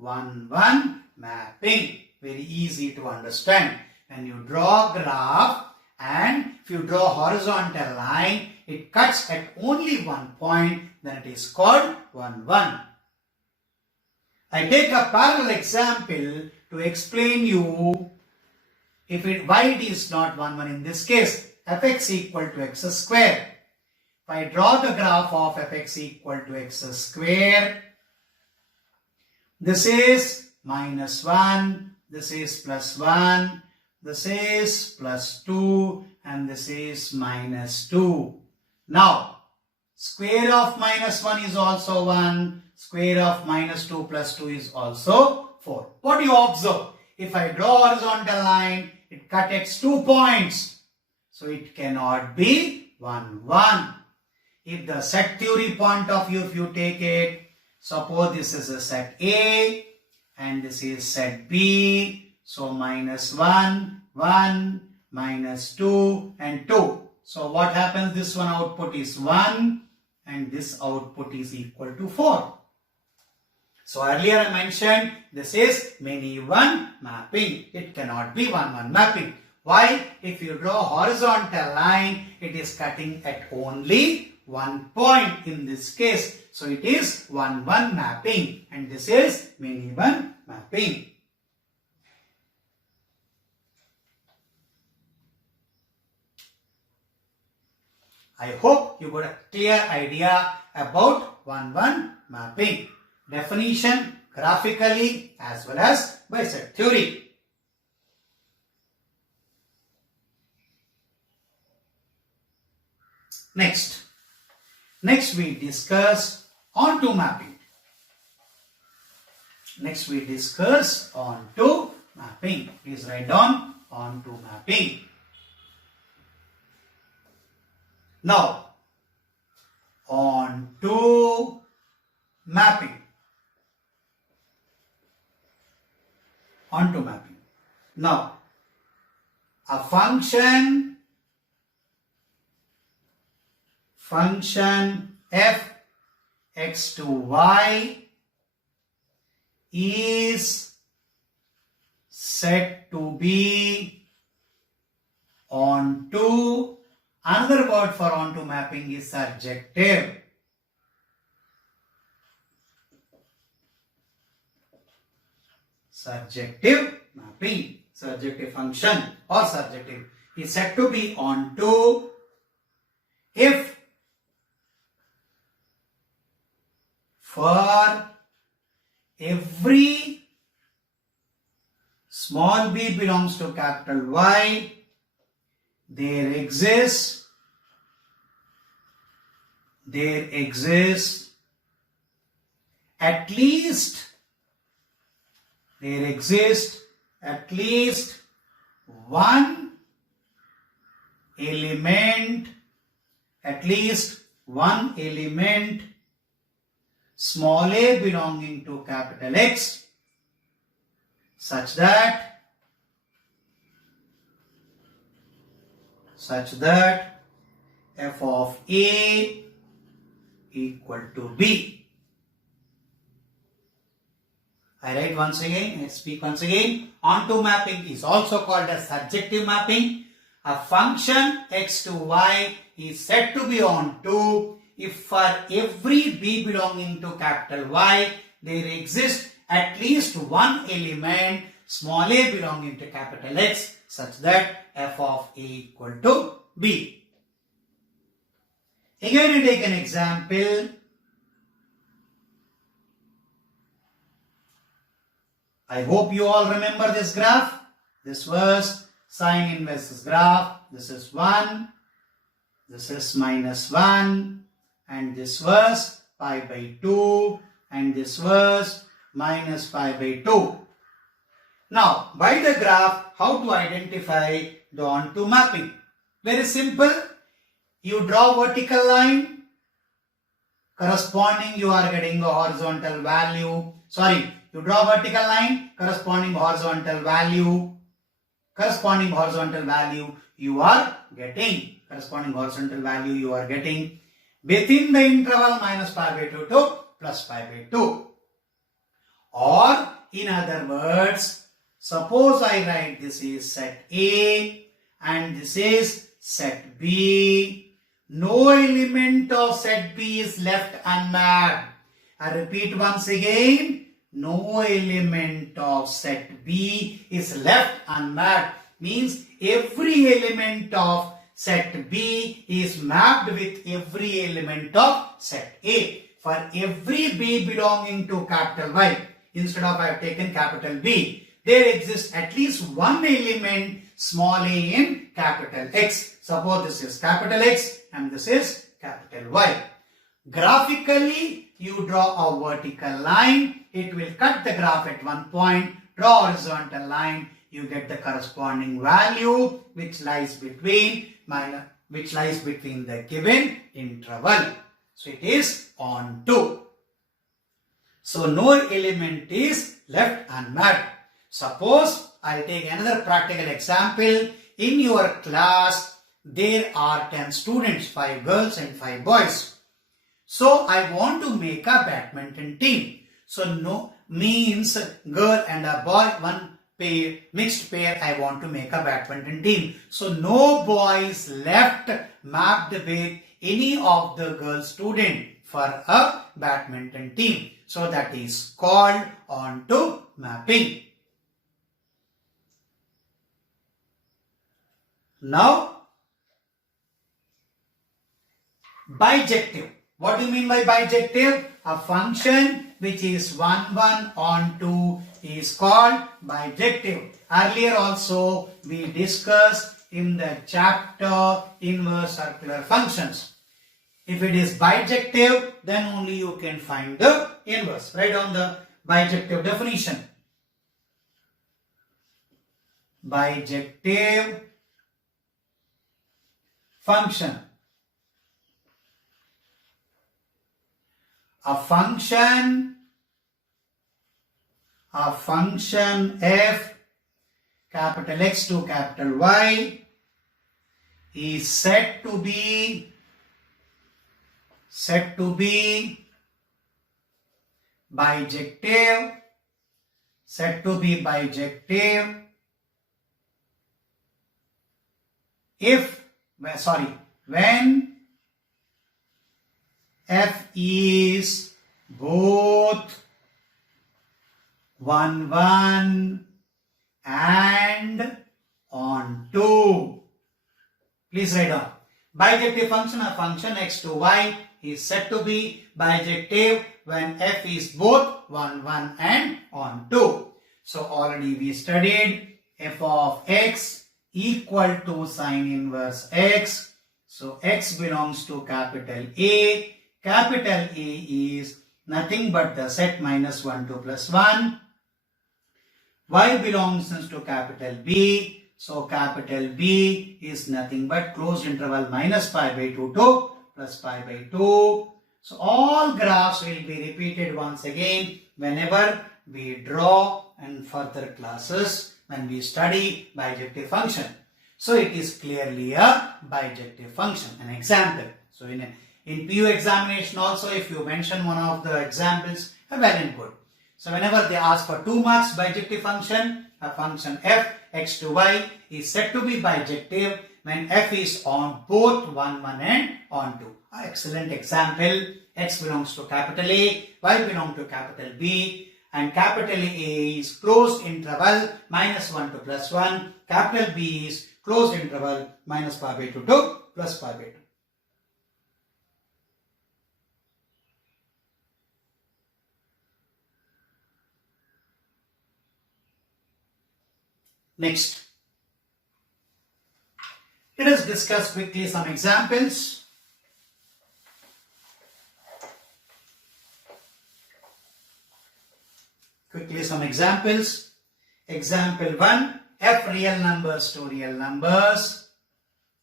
1-1 mapping. Very easy to understand. When you draw a graph and if you draw a horizontal line, it cuts at only one point, then it is called 1-1. I take a parallel example to explain you if it, why it is not 1-1 in this case. Fx equal to x square. If I draw the graph of fx equal to x square, this is -1, this is +1, this is +2 and this is -2. Now, square of -1 is also 1, square of -2 plus 2 is also 4. What do you observe? If I draw a horizontal line, it cuts at 2 points. So it cannot be 1-1. if the set theory point of view, if you take it, suppose this is a set A and this is set B. So minus 1, 1, minus 2 and 2. So what happens? This one output is 1 and this output is equal to 4. So earlier I mentioned this is many one mapping. It cannot be one mapping. Why? If you draw a horizontal line, it is cutting at only one point in this case. So it is one mapping and this is many one mapping. I hope you got a clear idea about one mapping. Definition graphically as well as by set theory. Next we discuss onto mapping. Please write down onto mapping. Now, onto mapping. Now, a function f x to y is said to be onto. Another word for onto mapping is surjective. Surjective mapping, surjective function or surjective is said to be onto if for every small b belongs to capital Y, there exists at least one element small a belonging to capital X such that f of A equal to B. I write once again, I speak once again. Onto mapping is also called as surjective mapping. A function x to y is said to be onto if for every b belonging to capital Y, there exists at least one element small a belonging to capital X such that f of A equal to B. Again, I take an example. I hope you all remember this graph. This was sine inverse graph. This is 1, this is minus 1, and this was pi by 2, and this was minus pi by 2. Now, by the graph, how to identify the onto mapping? Very simple. You draw vertical line, corresponding you are getting a horizontal value. You draw vertical line, corresponding horizontal value you are getting. Within the interval minus pi by 2 to plus pi by 2. Or in other words, suppose I write this is set A and this is set B. No element of set B is left unmapped. I repeat once again. No element of set B is left unmapped. Means every element of set B is mapped with every element of set A. For every B belonging to capital Y, instead of I have taken capital B, there exists at least one element small a in capital X. Suppose this is capital X and this is capital Y. Graphically, you draw a vertical line. It will cut the graph at one point. Draw a horizontal line. You get the corresponding value which lies between which lies between the given interval. So it is on 2. So no element is left unmapped. Suppose I take another practical example. In your class, there are 10 students, 5 girls and 5 boys. So I want to make a badminton team. So no means girl and a boy, one pair, mixed pair, I want to make a badminton team. So no boys left mapped with any of the girl student for a badminton team. So that is called onto mapping. Now, bijective. What do you mean by bijective? A function which is 1, 1 on 2 is called bijective. Earlier also we discussed in the chapter inverse circular functions. If it is bijective, then only you can find the inverse. Write down the bijective definition. Bijective function. A function f capital X to capital Y is said to be bijective, when f is both 1, 1 and on 2. Please write down. Bijective function, a function x to y is said to be bijective when f is both 1, 1 and on 2. So already we studied f of x equal to sine inverse x. So x belongs to capital A. Capital A is nothing but the set minus 1, 2 plus 1. Y belongs to capital B. So capital B is nothing but closed interval minus pi by 2 to plus pi by 2. So all graphs will be repeated once again whenever we draw and further classes when we study bijective function. So it is clearly a bijective function. An example. So in PU examination also, if you mention one of the examples, well and good. So whenever they ask for 2 marks bijective function, a function f x to y is said to be bijective when f is on both 1, 1 and on 2. Excellent example. X belongs to capital A, y belongs to capital B, and capital A is closed interval minus 1 to plus 1. Capital B is closed interval minus pi by 2 to plus pi by 2. Next, let us discuss quickly some examples. Example 1, f real numbers to real numbers.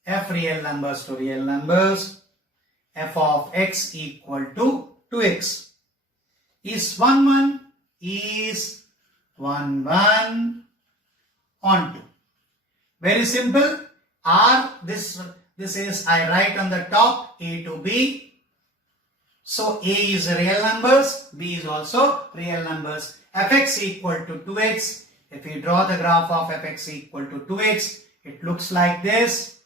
F real numbers to real numbers. F of x equal to 2x. Is 1, 1? Is 1, 1 on 2. Very simple. R, this is, I write on the top A to B. So A is real numbers, B is also real numbers. Fx equal to 2x. If we draw the graph of fx equal to 2x, it looks like this.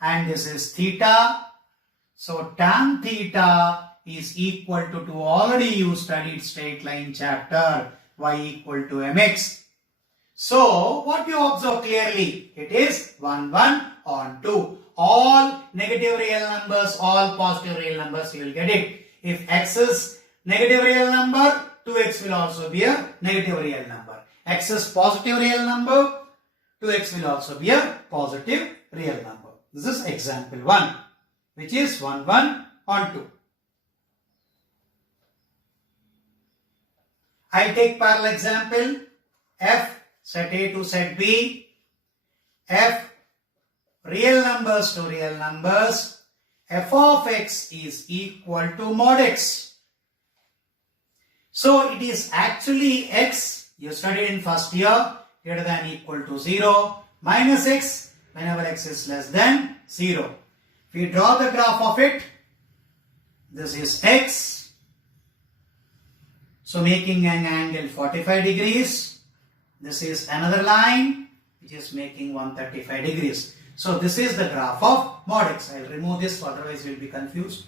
And this is theta. So tan theta is equal to 2. Already you studied straight line chapter. Y equal to mx. So what you observe clearly, it is 1, 1 on 2. All negative real numbers, all positive real numbers, you will get it. If x is negative real number, 2x will also be a negative real number. X is positive real number, 2x will also be a positive real number. This is example 1, which is 1, 1 on 2. I take parallel example, f set A to set B, f real numbers to real numbers, f of x is equal to mod x. So it is actually x, you studied in first year, greater than or equal to 0, minus x whenever x is less than 0. If we draw the graph of it, this is x, so making an angle 45 degrees. This is another line which is making 135 degrees. So this is the graph of mod x. I will remove this, otherwise you will be confused.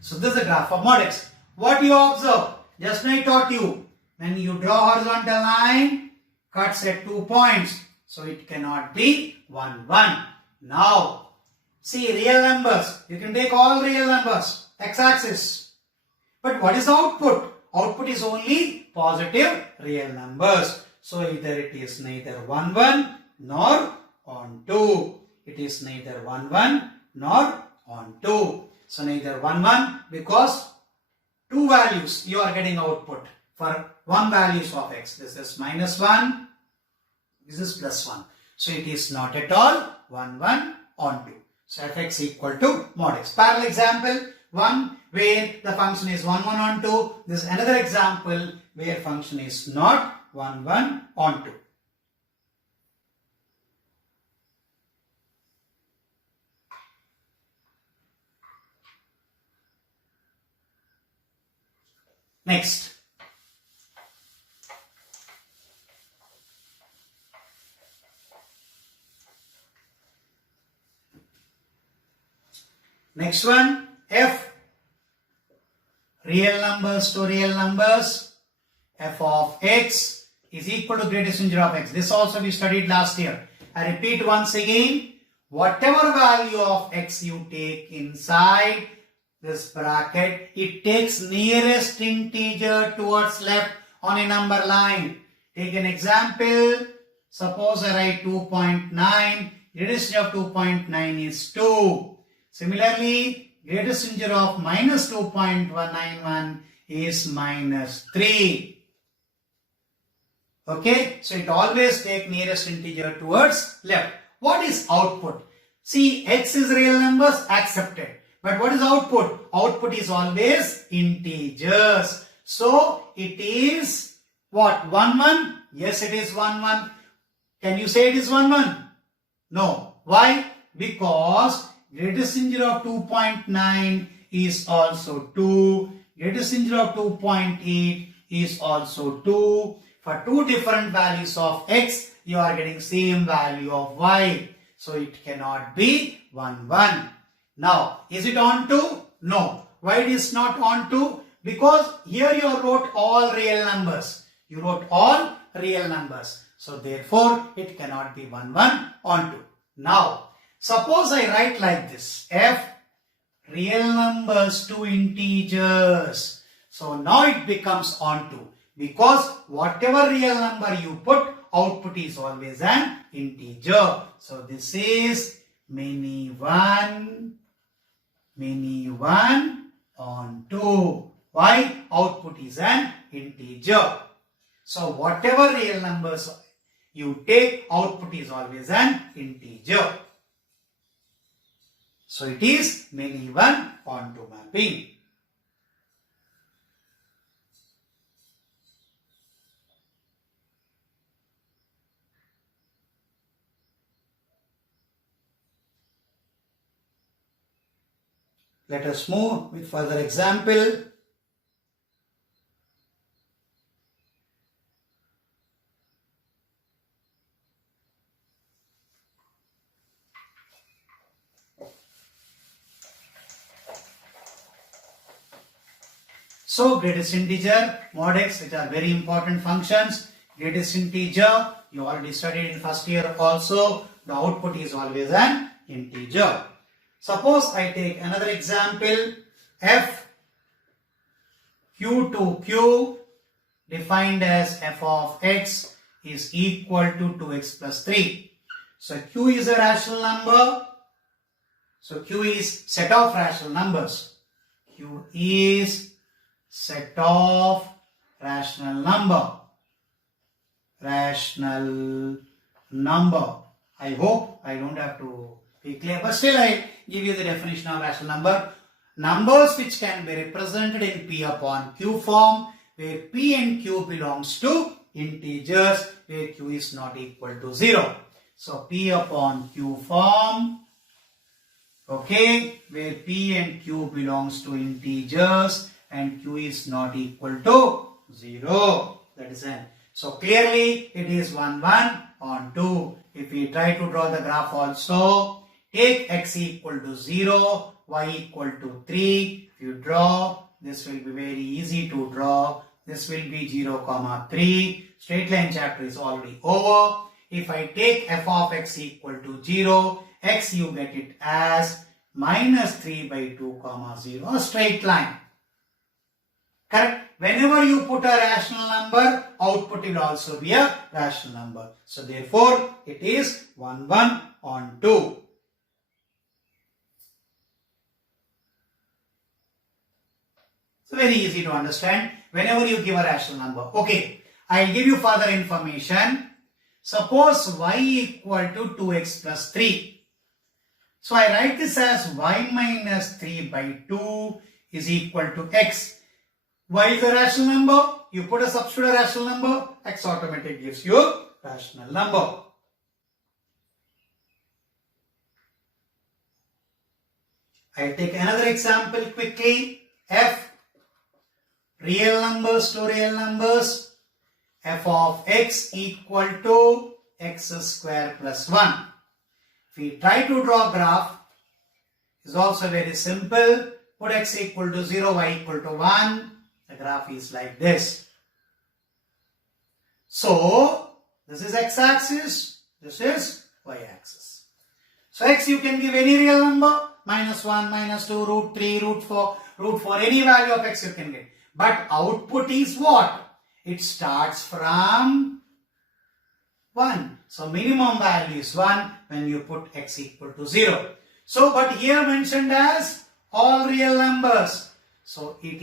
So this is the graph of mod x. What you observe? Just now I taught you, when you draw horizontal line, cuts at 2 points. So it cannot be 1, 1. Now, see real numbers. You can take all real numbers, x-axis. But what is output? Output is only positive real numbers. So either it is neither 1, 1 nor on 2. It is neither 1, 1 nor on 2. So neither 1, 1 because 2 values you are getting output for 1 values of x. This is minus 1. This is plus 1. So it is not at all 1, 1 on 2. So fx equal to mod x. Parallel example 1 where the function is 1, 1 on 2. This is another example where function is not 1, 1 on 2. Next. Next one, f real numbers to real numbers, f of x is equal to greatest integer of x. This also we studied last year. I repeat once again, whatever value of x you take inside this bracket, it takes nearest integer towards left on a number line. Take an example. Suppose I write 2.9. Greatest integer of 2.9 is 2. Similarly, greatest integer of minus 2.191 is minus 3. Okay, so it always takes nearest integer towards left. What is output? See, x is real numbers, accepted. But what is output? Output is always integers. So it is what? 1, 1? Yes, it is 1, 1. Can you say it is 1, 1? No. Why? Because greatest integer of 2.9 is also 2. Greatest integer of 2.8 is also 2. For 2 different values of x, you are getting same value of y. So it cannot be 1, 1. Now, is it on 2? No. Why it is not on 2? Because here you wrote all real numbers. You wrote all real numbers. So therefore, it cannot be 1, 1 on 2. Now, suppose I write like this. F real numbers to integers. So now it becomes on 2. Because whatever real number you put, output is always an integer. So this is many 1 on 2. Why? Output is an integer. So whatever real numbers you take, output is always an integer. So it is many 1 on 2 mapping. Let us move with further example. So greatest integer, mod x, which are very important functions. Greatest integer, you already studied in first year also. The output is always an integer. Suppose I take another example, f q to q defined as f of x is equal to 2x plus 3. So q is a rational number. So q is set of rational numbers. Q is set of rational number. I hope I don't have to be clear, but still I give you the definition of rational number. Numbers which can be represented in P upon Q form, where P and Q belongs to integers, where Q is not equal to 0. So P upon Q form, okay, where P and Q belongs to integers and Q is not equal to 0. That is N. So clearly it is 1, 1 on 2. If we try to draw the graph also, take x equal to 0, y equal to 3. If you draw, this will be very easy to draw. This will be 0, 3. Straight line chapter is already over. If I take f of x equal to 0, x you get it as minus 3 by 2, 0, a straight line. Correct? Whenever you put a rational number, output will also be a rational number. So therefore, it is 1, 1 on 2. So very easy to understand. Whenever you give a rational number. Okay, I'll give you further information. Suppose y equal to 2x plus 3. So I write this as y minus 3 by 2 is equal to x. Y is a rational number. You put a substitute rational number, x automatically gives you a rational number. I'll take another example quickly. F, real numbers to real numbers. F of x equal to x square plus 1. If we try to draw a graph, it's also very simple. Put x equal to 0, y equal to 1. The graph is like this. So, this is x-axis, this is y-axis. So, x you can give any real number, minus 1, minus 2, root 3, root 4, any value of x you can get. But output is what? It starts from 1. So, minimum value is 1 when you put x equal to 0. So, but here mentioned as all real numbers. So, it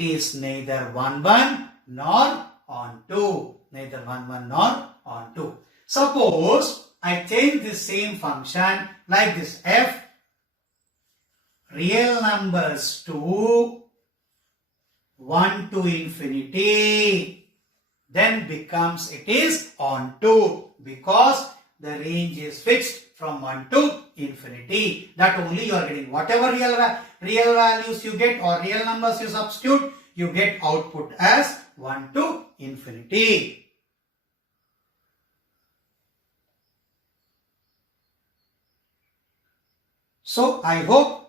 is neither 1, 1 nor on 2. Neither 1, 1 nor on 2. Suppose I change this same function like this. F real numbers to 1 to infinity. Then becomes it is on 2 because the range is fixed from 1 to infinity. That only you are getting. Whatever real values you get or real numbers you substitute, you get output as 1 to infinity. So I hope